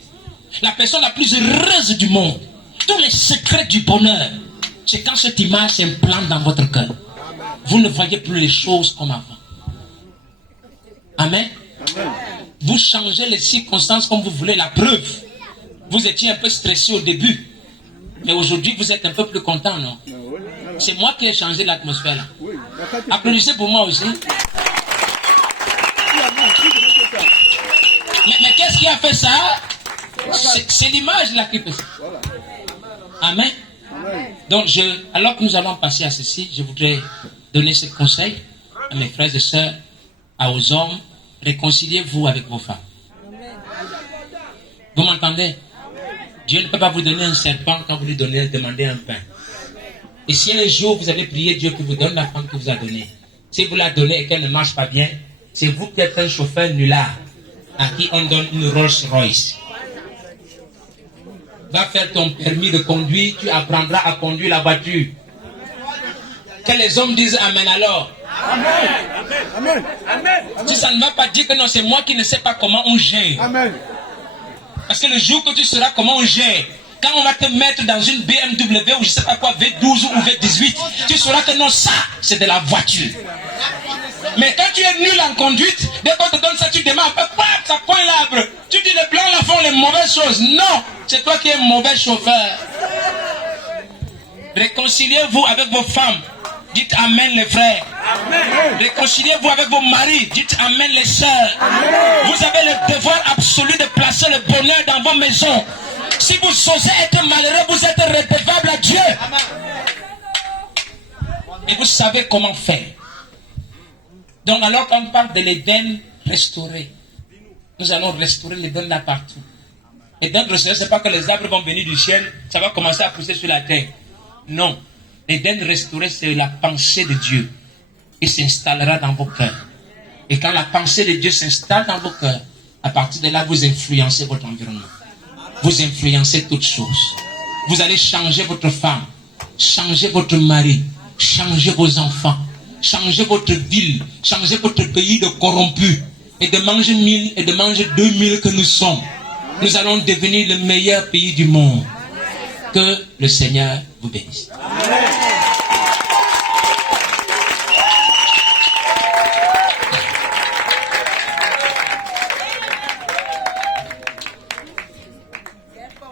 la personne la plus heureuse du monde, tous les secrets du bonheur, c'est quand cette image s'implante dans votre cœur. Vous ne voyez plus les choses comme avant. Amen. Vous changez les circonstances comme vous voulez. La preuve, vous étiez un peu stressé au début. Mais aujourd'hui, vous êtes un peu plus content, non? C'est moi qui ai changé l'atmosphère là. Applaudissez pour moi aussi. Mais qu'est-ce qui a fait ça? C'est l'image là qui fait ça. Amen. Donc, alors que nous allons passer à ceci, je voudrais donner ce conseil à mes frères et sœurs, aux hommes. Réconciliez-vous avec vos femmes. Vous m'entendez? Dieu ne peut pas vous donner un serpent quand vous lui demandez un pain. Et si un jour vous avez prié Dieu qui vous donne la femme qu'il vous a donnée, si vous la donnez et qu'elle ne marche pas bien, c'est vous qui êtes un chauffeur nulard à qui on donne une Rolls Royce. Va faire ton permis de conduire, tu apprendras à conduire la voiture. Que les hommes disent Amen alors. Amen. Amen. Si ça ne va pas dire que non, c'est moi qui ne sais pas comment on gère. Amen. Parce que le jour que tu sauras comment on gère, quand on va te mettre dans une BMW ou je ne sais pas quoi, V12 ou V18, tu sauras que non, ça, c'est de la voiture. Mais quand tu es nul en conduite, dès qu'on te donne ça, tu demandes, ça pointe l'arbre. Tu dis les blancs là font les mauvaises choses. Non, c'est toi qui es mauvais chauffeur. Réconciliez-vous avec vos femmes. Dites Amen les frères. Amen. Réconciliez-vous avec vos maris. Dites Amen les sœurs. Amen. Vous avez le devoir absolu de placer le bonheur dans vos maisons. Si vous osez être malheureux, vous êtes redevable à Dieu. Amen. Et vous savez comment faire. Donc alors qu'on parle de l'Éden restauré, nous allons restaurer l'Éden là partout. L'Éden restauré, ce n'est pas que les arbres vont venir du ciel, ça va commencer à pousser sur la terre. Non. L'Éden restauré, c'est la pensée de Dieu. Il s'installera dans vos cœurs. Et quand la pensée de Dieu s'installe dans vos cœurs, à partir de là, vous influencez votre environnement. Vous influencez toutes choses. Vous allez changer votre femme, changer votre mari, changer vos enfants, changer votre ville, changer votre pays de corrompus. Et de manger 1000 et de manger 2000 que nous sommes. Nous allons devenir le meilleur pays du monde. Que le Seigneur vous bénisse.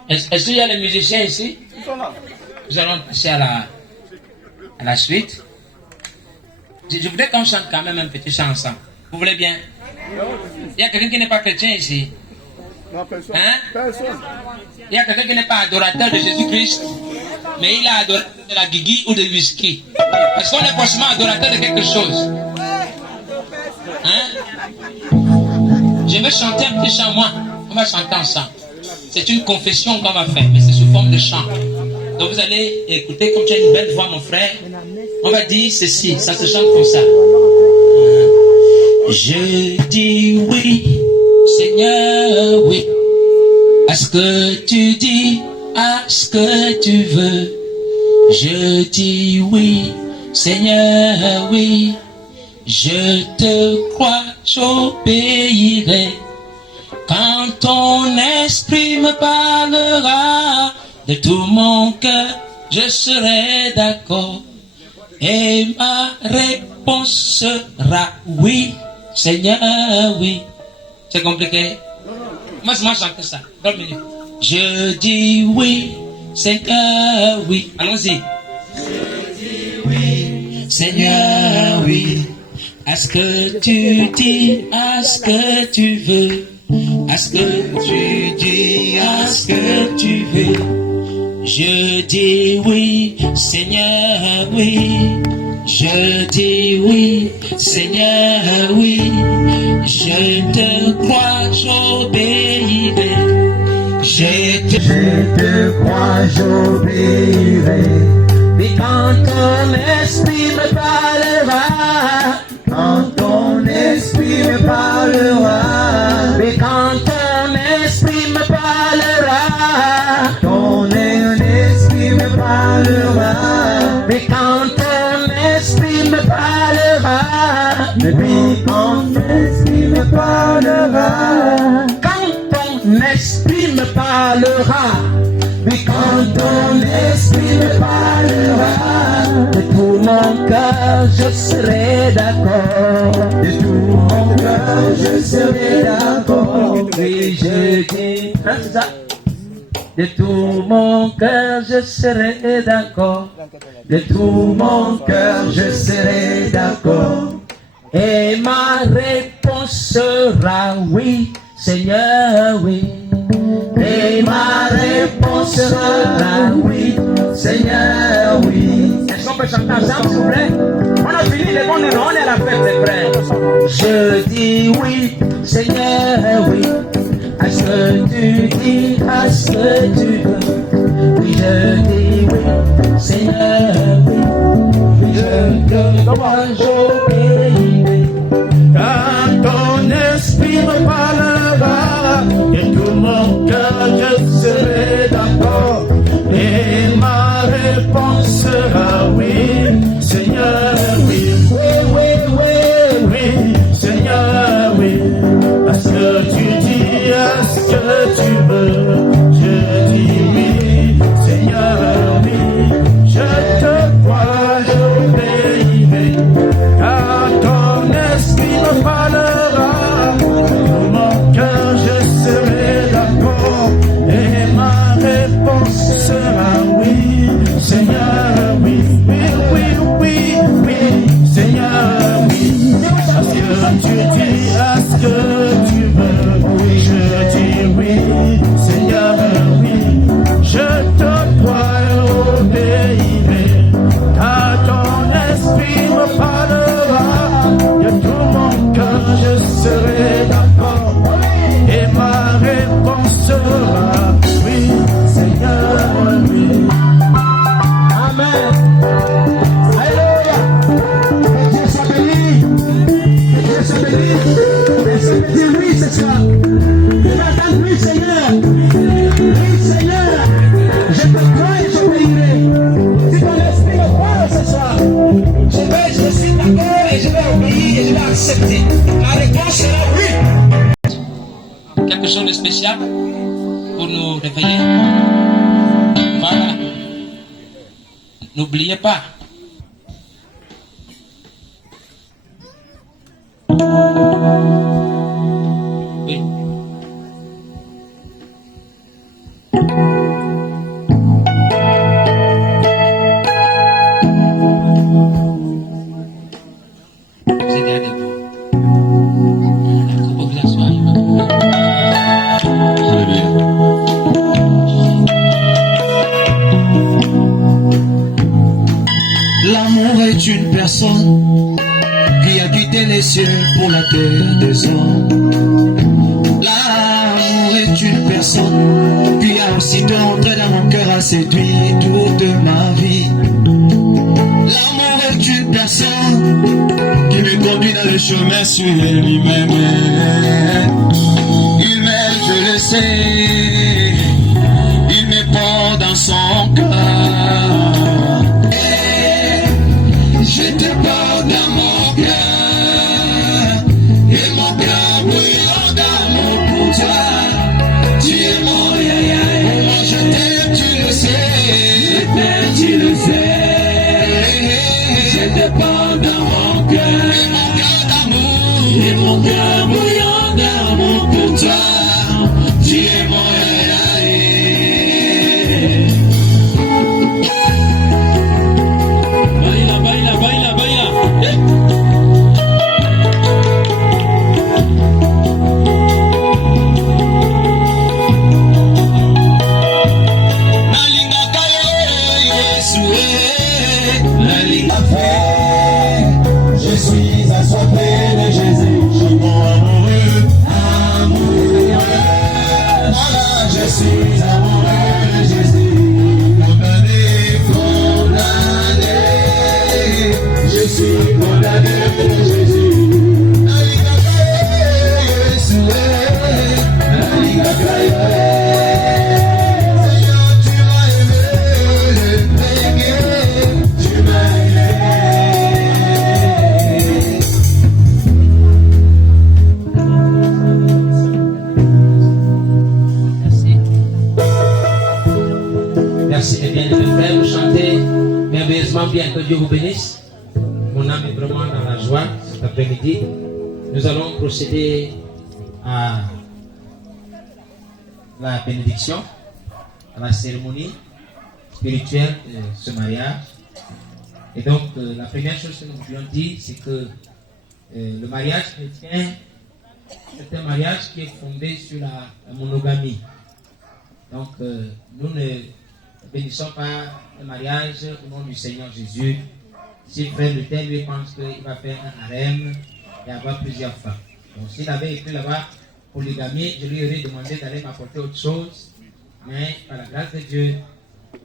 Est-ce qu'il y a les musiciens ici? Nous allons passer à la suite. Je voudrais qu'on chante quand même un petit chant ensemble. Vous voulez bien? Il y a quelqu'un qui n'est pas chrétien ici? Non, personne. Hein? Personne. Il y a quelqu'un qui n'est pas adorateur de Jésus-Christ, mais il a adorateur de la guigui ou de whisky. Parce qu'on est forcément adorateur de quelque chose. Hein? Je vais chanter un petit chant, moi. On va chanter ensemble. C'est une confession qu'on va faire, mais c'est sous forme de chant. Donc vous allez écouter, comme tu as une belle voix, mon frère. On va dire ceci, ça se chante comme ça. Je dis oui, Seigneur, oui, à ce que tu dis, à ce que tu veux. Je dis oui, Seigneur, oui, je te crois, j'obéirai. Quand ton esprit me parlera, de tout mon cœur, je serai d'accord. Et ma réponse sera oui, Seigneur, oui. C'est compliqué? Moi, je chante ça. 2 minutes. Je dis oui, Seigneur, oui. Allons-y. Je dis oui, Seigneur, oui. À ce que tu dis, à ce que tu veux. À ce que tu dis, à ce que tu Je dis oui, Seigneur, oui. Je dis oui, Seigneur, oui. Je te crois, j'obéirai. Je te crois, j'obéirai. Mais quand ton esprit me parlera, quand ton esprit me parlera, mais quand ton esprit me parlera, ton esprit me parlera, mais quand ton esprit me parlera, mais quand ton esprit me parlera, quand ton esprit me parlera, mais quand ton esprit me parlera, de tout mon cœur je serai d'accord, de tout mon cœur je serai d'accord, oui je dis, c'est ça. De tout mon cœur je serai d'accord, de tout mon cœur je serai d'accord, et ma réponse sera oui, Seigneur, oui. Et ma réponse sera oui, Seigneur, oui. Est-ce qu'on peut chanter ensemble, s'il vous plaît? On a fini les bons noms, on est à la fête des frères. Je dis oui, Seigneur, oui. À ce que tu dis, à ce que tu veux. Oui, je dis oui, Seigneur, oui. Je te crois, j'obéirai. Quand ton esprit me parlera, et tout mon cœur je serai d'accord, et ma réponse sera oui, Seigneur, oui, oui, oui, oui, oui, Seigneur, oui, à ce que tu dis, à ce que tu veux, je dis oui, Seigneur, oui, je te crois, j'obéirai, car ton esprit me parlera, tout mon cœur je serai d'accord, et ma réponse sera oui, Seigneur, oui, oui, oui, oui, oui, Seigneur, oui, à ce que tu dis, à ce que tu veux, je dis oui, Seigneur, oui, je te crois, obéirai, car ton esprit me parlera, de tout mon cœur je serai d'accord, et ma réponse sera oui, Seigneur, oui. Amen. Alléluia. Que Dieu soit béni. Que Dieu soit béni. Est-ce que tu dis oui ce soir? Tu vas entendre oui, Seigneur. Oui, Seigneur. Je te crois et j'obéirai. Si ton esprit me parle ce soir, je suis d'accord et je vais obéir et je vais accepter. La réponse sera oui. Quelque chose de spécial pour nous réveiller. Voilà. N'oubliez pas. Oui. Vous êtes derrière vous. Vous vous asseoir. L'amour est une personne qui a quitté les cieux pour la terre des hommes. L'amour est une personne qui a aussitôt entré dans mon cœur, a séduit toute ma vie. L'amour est une personne qui me conduit dans le chemin sur lui-même. Il m'aime, je le sais, il me porte dans son cœur. Je te porte dans mon cœur, et mon cœur brûlant d'amour pour toi. Tu es mon yaya, moi je t'aime, tu le sais. Je t'aime, tu le sais. Je te porte dans mon cœur, et mon cœur brûlant d'amour pour toi. Tu es mon yaya. Merci mes bien-aimés frères, vous chantez merveilleusement bien, que Dieu vous bénisse. Mon âme est vraiment dans la joie cet après-midi. Nous allons procéder à la bénédiction, à la cérémonie spirituelle de ce mariage. Et donc, la première chose que nous voulions dire, c'est que le mariage chrétien, c'est un mariage qui est fondé sur la monogamie. Donc, nous ne bénissons pas le mariage au nom du Seigneur Jésus. Si le frère Luther lui pense qu'il va faire un harem et avoir plusieurs femmes. Donc, s'il avait été là-bas polygamie, je lui aurais demandé d'aller m'apporter autre chose. Mais par la grâce de Dieu,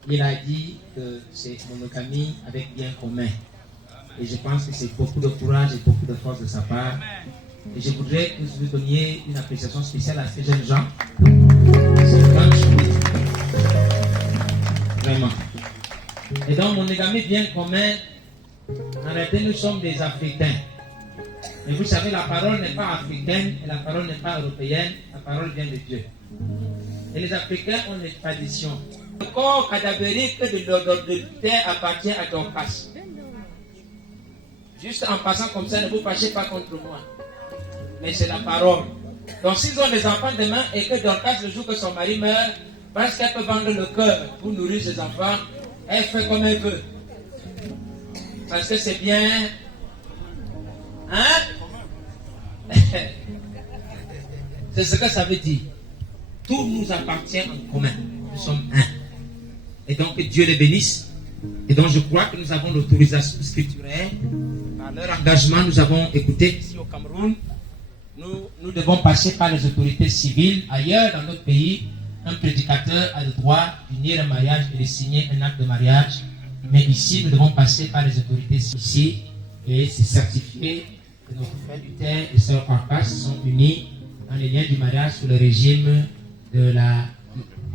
il a dit que c'est monogamie avec bien commun. Et je pense que c'est beaucoup de courage et beaucoup de force de sa part. Et je voudrais que vous donniez une appréciation spéciale à ces jeunes gens. C'est une grande chose. Vraiment. Et donc, monogamie bien commun, en réalité, nous sommes des Africains. Mais vous savez, la parole n'est pas africaine et la parole n'est pas européenne. La parole vient de Dieu. Et les Africains ont des traditions. Le corps cadavérique de Luther appartient à Dorcas. Juste en passant comme ça, ne vous fâchez pas contre moi. Mais c'est la parole. Donc s'ils ont des enfants demain et que Dorcas, le jour que son mari meurt, parce qu'elle peut vendre le cœur pour nourrir ses enfants, elle fait comme elle veut. Parce que c'est bien... Hein? C'est ce que ça veut dire. Tout nous appartient en commun. Nous sommes un. Et donc Dieu les bénisse. Et donc je crois que nous avons l'autorisation scripturaire. Par leur engagement, nous avons écouté ici au Cameroun. Nous devons passer par les autorités civiles. Ailleurs dans notre pays, un prédicateur a le droit d'unir un mariage et de signer un acte de mariage. Mais ici, nous devons passer par les autorités ici. Et c'est certifié que nos frères Luther et sœurs Dorcas sont unis dans les liens du mariage sous le régime de la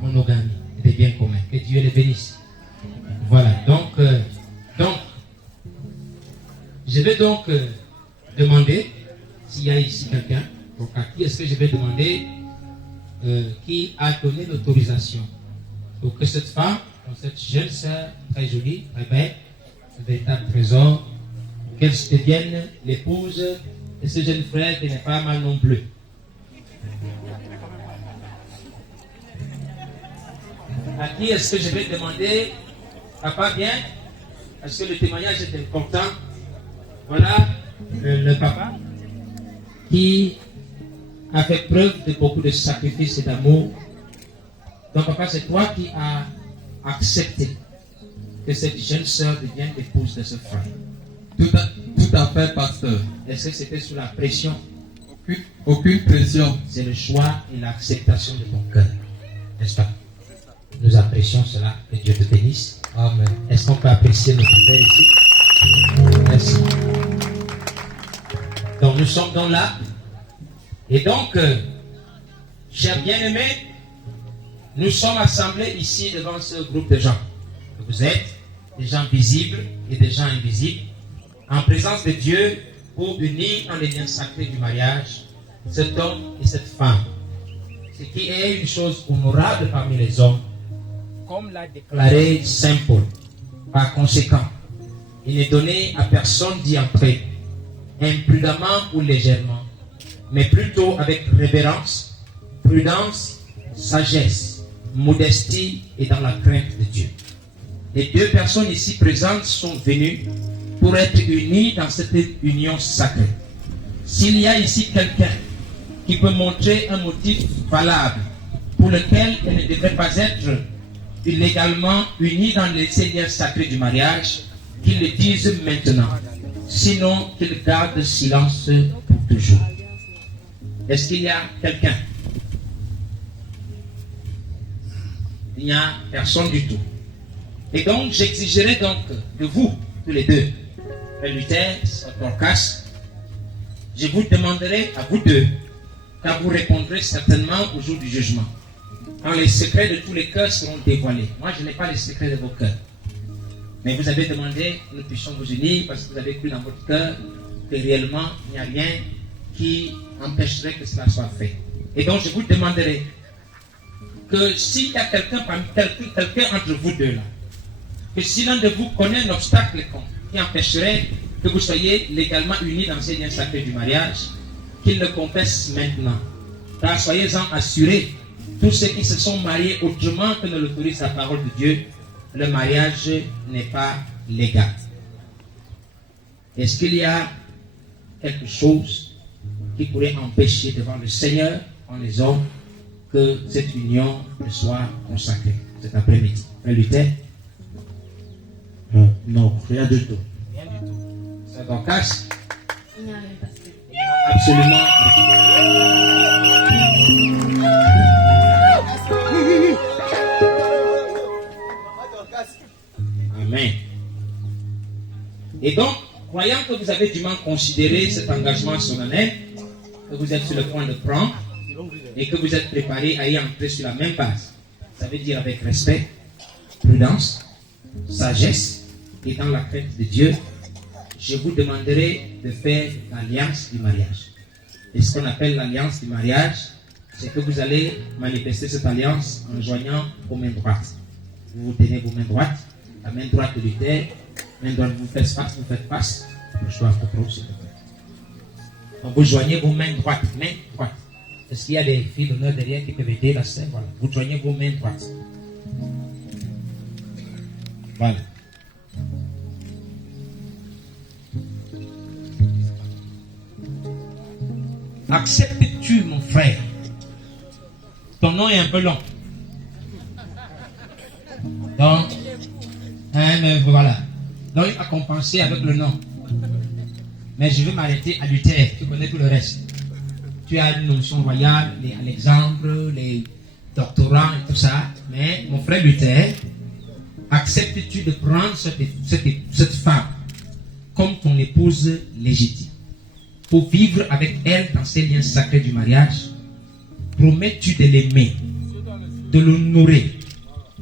monogamie et des biens communs. Que Dieu les bénisse. Voilà. Donc je vais donc demander s'il y a ici quelqu'un, à qui est-ce que je vais demander qui a donné l'autorisation pour que cette femme, cette jeune sœur très jolie, très belle, un véritable trésor, qu'elle devienne l'épouse de ce jeune frère qui n'est pas mal non plus. À qui est-ce que je vais demander? Papa, bien, parce que le témoignage est important. Voilà le papa qui a fait preuve de beaucoup de sacrifices et d'amour. Donc papa, c'est toi qui as accepté que cette jeune sœur devienne l'épouse de ce frère. Tout à fait, pasteur. Est-ce que c'était sous la pression? Aucune pression. C'est le choix et l'acceptation de ton cœur. N'est-ce pas? Nous apprécions cela. Que Dieu te bénisse. Amen. Est-ce qu'on peut apprécier notre père ici? Merci. Donc nous sommes dans là. Et donc, chers bien-aimés, nous sommes assemblés ici devant ce groupe de gens. Vous êtes des gens visibles et des gens invisibles, en présence de Dieu pour unir dans les liens sacrés du mariage cet homme et cette femme. Ce qui est une chose honorable parmi les hommes, comme l'a déclaré Saint Paul. Par conséquent, il n'est donné à personne d'y entrer, imprudemment ou légèrement, mais plutôt avec révérence, prudence, sagesse, modestie et dans la crainte de Dieu. Les deux personnes ici présentes sont venues pour être unies dans cette union sacrée. S'il y a ici quelqu'un qui peut montrer un motif valable pour lequel elle ne devrait pas être illégalement unie dans les liens sacrés du mariage, qu'il le dise maintenant. Sinon, qu'il garde silence pour toujours. Est-ce qu'il y a quelqu'un? Il n'y a personne du tout. Et donc, j'exigerai donc de vous, tous les deux, Frère Luther, Dorcas, je vous demanderai à vous deux, car vous répondrez certainement au jour du jugement, quand les secrets de tous les cœurs seront dévoilés. Moi, je n'ai pas les secrets de vos cœurs. Mais vous avez demandé que nous puissions vous unir parce que vous avez cru dans votre cœur que réellement, il n'y a rien qui empêcherait que cela soit fait. Et donc, je vous demanderai que s'il y a quelqu'un entre vous deux là, que si l'un de vous connaît un obstacle qui empêcherait que vous soyez légalement unis dans ces liens sacrés du mariage, qu'il le confesse maintenant. Car soyez-en assurés, tous ceux qui se sont mariés autrement que ne l'autorise la parole de Dieu, le mariage n'est pas légal. Est-ce qu'il y a quelque chose qui pourrait empêcher devant le Seigneur, en les hommes, que cette union ne soit consacrée cet après-midi? Un Luther? Non, rien du tout. Rien du tout. C'est Dorcas? Il n'y a rien parce que... Absolument. Amen. Et donc, croyant que vous avez dûment considéré cet engagement solennel, que vous êtes sur le point de prendre, et que vous êtes préparé à y entrer sur la même base, ça veut dire avec respect, prudence, sagesse, et dans la crainte de Dieu, je vous demanderai de faire l'alliance du mariage. Et ce qu'on appelle l'alliance du mariage, c'est que vous allez manifester cette alliance en joignant vos mains droites. Vous vous tenez vos mains droites, la main droite de Luther, main droite vous faites face, approche-toi à propos, s'il te plaît. Donc vous joignez vos mains droites, Est-ce qu'il y a des filles d'honneur derrière qui peuvent aider la sœur? Voilà. Vous joignez vos mains droites. Voilà. Acceptes-tu, mon frère? Ton nom est un peu long. Donc, voilà. Donc, il va compenser avec le nom. Mais je vais m'arrêter à Luther. Tu connais tout le reste. Tu as une notion royale, les Alexandre, les doctorants et tout ça. Mais, mon frère Luther, acceptes-tu de prendre cette femme comme ton épouse légitime pour vivre avec elle dans ces liens sacrés du mariage? Promets-tu de l'aimer, de l'honorer,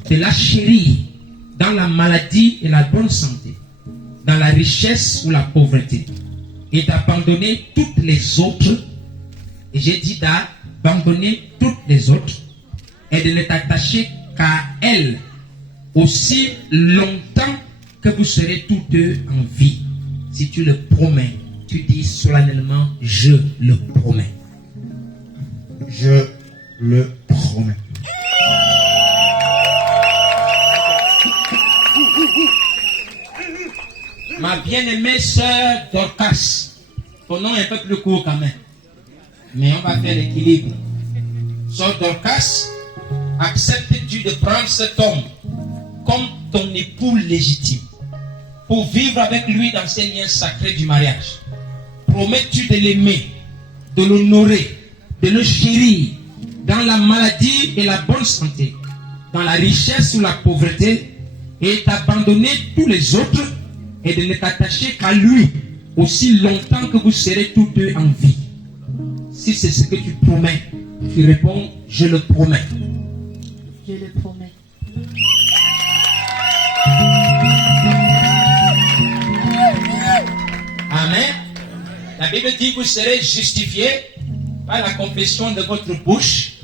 de la chérir dans la maladie et la bonne santé, dans la richesse ou la pauvreté, et d'abandonner toutes les autres, et j'ai dit d'abandonner toutes les autres, et de ne t'attacher qu'à elle aussi longtemps que vous serez tous deux en vie? Si tu le promets, tu dis solennellement, je le promets. Je le promets. Ma bien-aimée sœur Dorcas, ton nom est un peu plus court quand même, mais on va faire l'équilibre. Sœur Dorcas, acceptes-tu de prendre cet homme comme ton époux légitime pour vivre avec lui dans ces liens sacrés du mariage? Promets-tu de l'aimer, de l'honorer, de le chérir dans la maladie et la bonne santé, dans la richesse ou la pauvreté, et d'abandonner tous les autres et de ne t'attacher qu'à lui aussi longtemps que vous serez tous deux en vie? Si c'est ce que tu promets, tu réponds, je le promets. Je le promets. Amen. La Bible dit que vous serez justifiés par la confession de votre bouche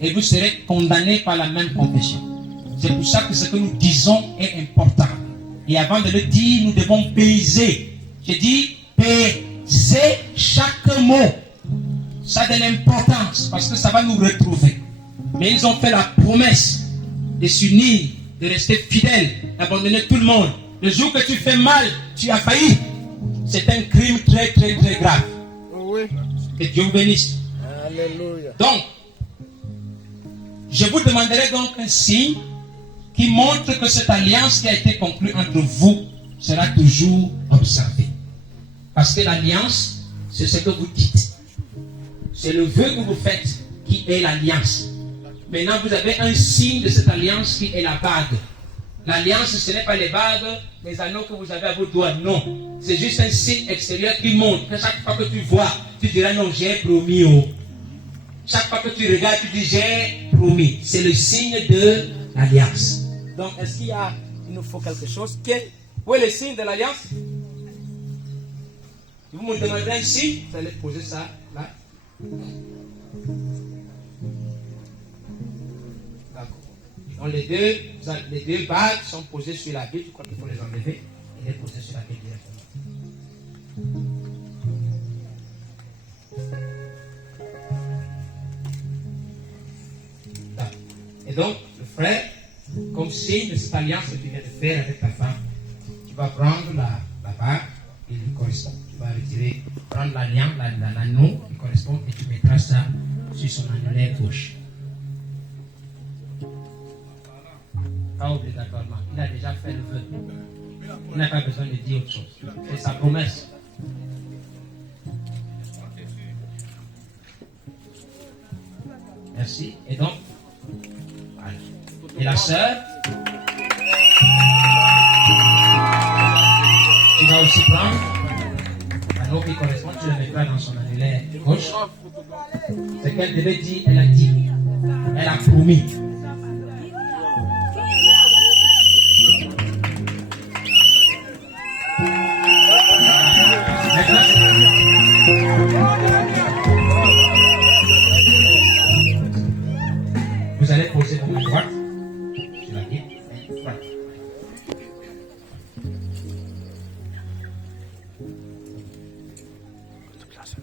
et vous serez condamnés par la même confession. C'est pour ça que ce que nous disons est important. Et avant de le dire, nous devons peser. Je dis peser chaque mot. Ça a de l'importance parce que ça va nous retrouver. Mais ils ont fait la promesse de s'unir, de rester fidèles, d'abandonner tout le monde. Le jour que tu fais mal, tu as failli. C'est un crime très très très grave. Oui. Que Dieu vous bénisse. Alléluia. Donc, je vous demanderai donc un signe qui montre que cette alliance qui a été conclue entre vous sera toujours observée. Parce que l'alliance, c'est ce que vous dites. C'est le vœu que vous faites qui est l'alliance. Maintenant, vous avez un signe de cette alliance qui est la bague. L'alliance, ce n'est pas les bagues, les anneaux que vous avez à vos doigts, non. C'est juste un signe extérieur qui montre que chaque fois que tu vois, tu diras non, j'ai promis. Oh. Chaque fois que tu regardes, tu dis j'ai promis. C'est le signe de l'alliance. Donc, est-ce qu'il nous faut quelque chose? Où est le signe de l'alliance? Vous me demanderez un signe, vous allez poser ça là. Donc les deux bagues sont posées sur la Bible. Je crois qu'il faut les enlever et les poser sur la Bible directement. Et donc, le frère, comme signe de cette alliance que tu viens de faire avec ta femme, tu vas prendre la bague qui lui correspond. Tu vas retirer, prendre l'anneau qui correspond et tu mettras ça sur son annulaire gauche. Pas obligatoirement. Il a déjà fait le vœu. Il n'a pas besoin de dire autre chose. C'est sa promesse. Merci. Et donc, voilà. Et la sœur, tu vas aussi prendre l'anneau qui correspond, tu le mettras dans son annulaire gauche. Ce qu'elle devait dire, elle a dit. Elle a promis. Vous allez poser vos mains droites sur la Bible.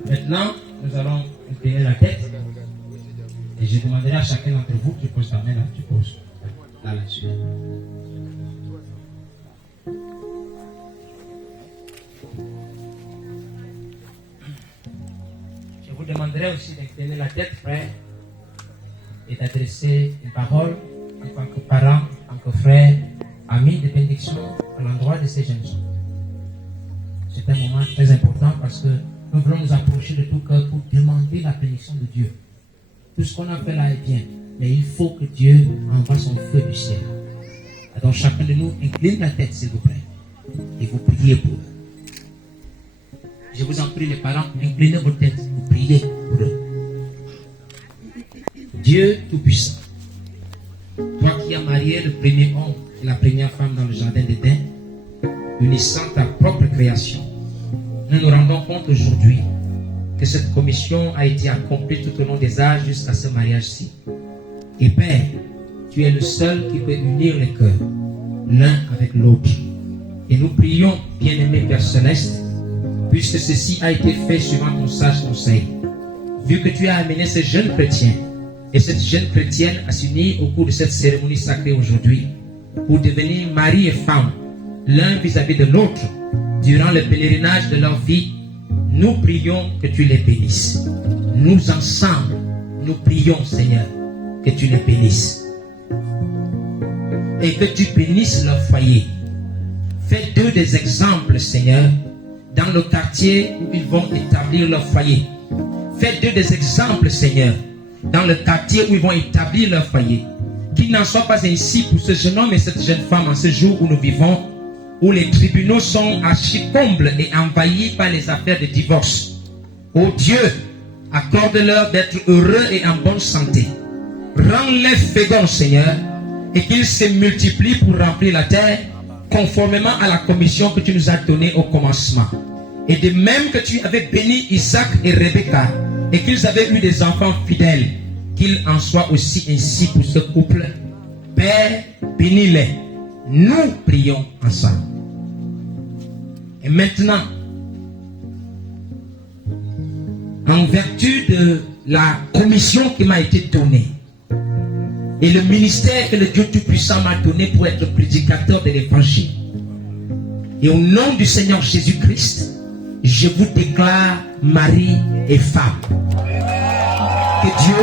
Maintenant, nous allons incliner la tête. Et je demanderai à chacun d'entre vous qui pose ta main là, tu poses là-dessus. Je vous demanderai aussi d'incliner la tête, frère, et d'adresser une parole en tant que parent, en tant que frère, ami de bénédiction à l'endroit de ces jeunes gens. C'est un moment très important parce que nous voulons nous approcher de tout cœur pour demander la bénédiction de Dieu. Tout ce qu'on a fait là est bien, mais il faut que Dieu envoie son feu du ciel. Alors chacun de nous incline la tête, s'il vous plaît, et vous priez pour eux. Je vous en prie, les parents, inclinez vos têtes, vous priez pour eux. Dieu Tout-Puissant, toi qui as marié le premier homme et la première femme dans le jardin d'Éden, unissant ta propre création, nous nous rendons compte aujourd'hui que cette commission a été accomplie tout au long des âges jusqu'à ce mariage-ci. Et Père, tu es le seul qui peut unir les cœurs, l'un avec l'autre. Et nous prions, bien-aimé Père Céleste, puisque ceci a été fait suivant ton sage conseil, vu que tu as amené ces jeunes chrétiens et cette jeune chrétienne à s'unir au cours de cette cérémonie sacrée aujourd'hui, pour devenir mari et femme, l'un vis-à-vis de l'autre, durant le pèlerinage de leur vie, nous prions que tu les bénisses. Nous ensemble, nous prions, Seigneur, que tu les bénisses. Et que tu bénisses leur foyer. Fais d'eux des exemples, Seigneur, dans le quartier où ils vont établir leur foyer. Fais d'eux des exemples, Seigneur, dans le quartier où ils vont établir leur foyer. Qu'il n'en soit pas ainsi pour ce jeune homme et cette jeune femme en ce jour où nous vivons, où les tribunaux sont archi-combles et envahis par les affaires de divorce. Ô Dieu, accorde-leur d'être heureux et en bonne santé. Rends-les féconds, Seigneur, et qu'ils se multiplient pour remplir la terre, conformément à la commission que tu nous as donnée au commencement. Et de même que tu avais béni Isaac et Rebecca, et qu'ils avaient eu des enfants fidèles, qu'il en soit aussi ainsi pour ce couple. Père, bénis-les. Nous prions ensemble. Et maintenant, en vertu de la commission qui m'a été donnée et le ministère que le Dieu Tout-Puissant m'a donné pour être prédicateur de l'évangile, et au nom du Seigneur Jésus-Christ, je vous déclare mari et femme. Que Dieu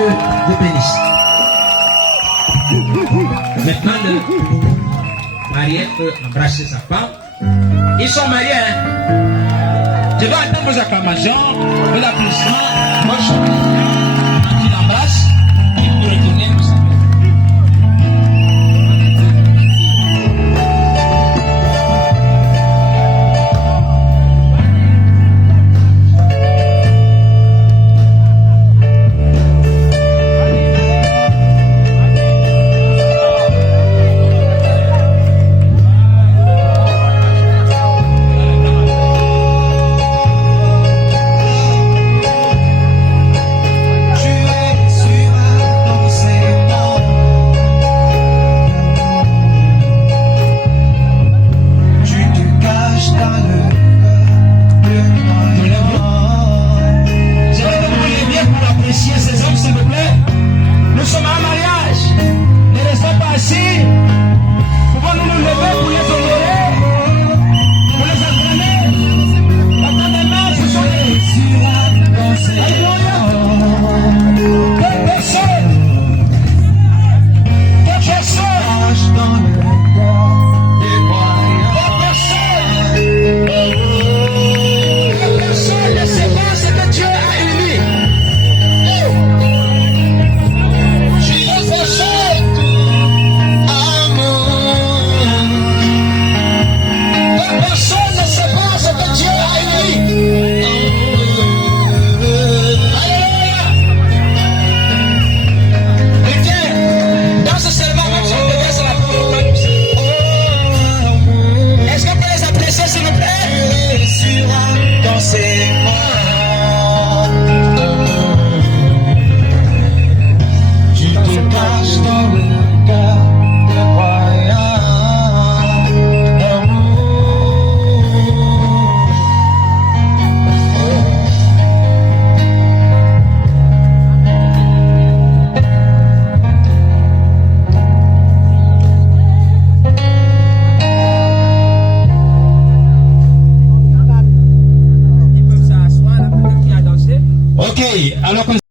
vous bénisse. Maintenant, le marié peut embrasser sa femme. Ils sont mariés, hein? Je vais attendre vos acclamations, vos applaudissements, vos chants. Quand il embrasse, il peut retourner pour ça. Oui, alors comme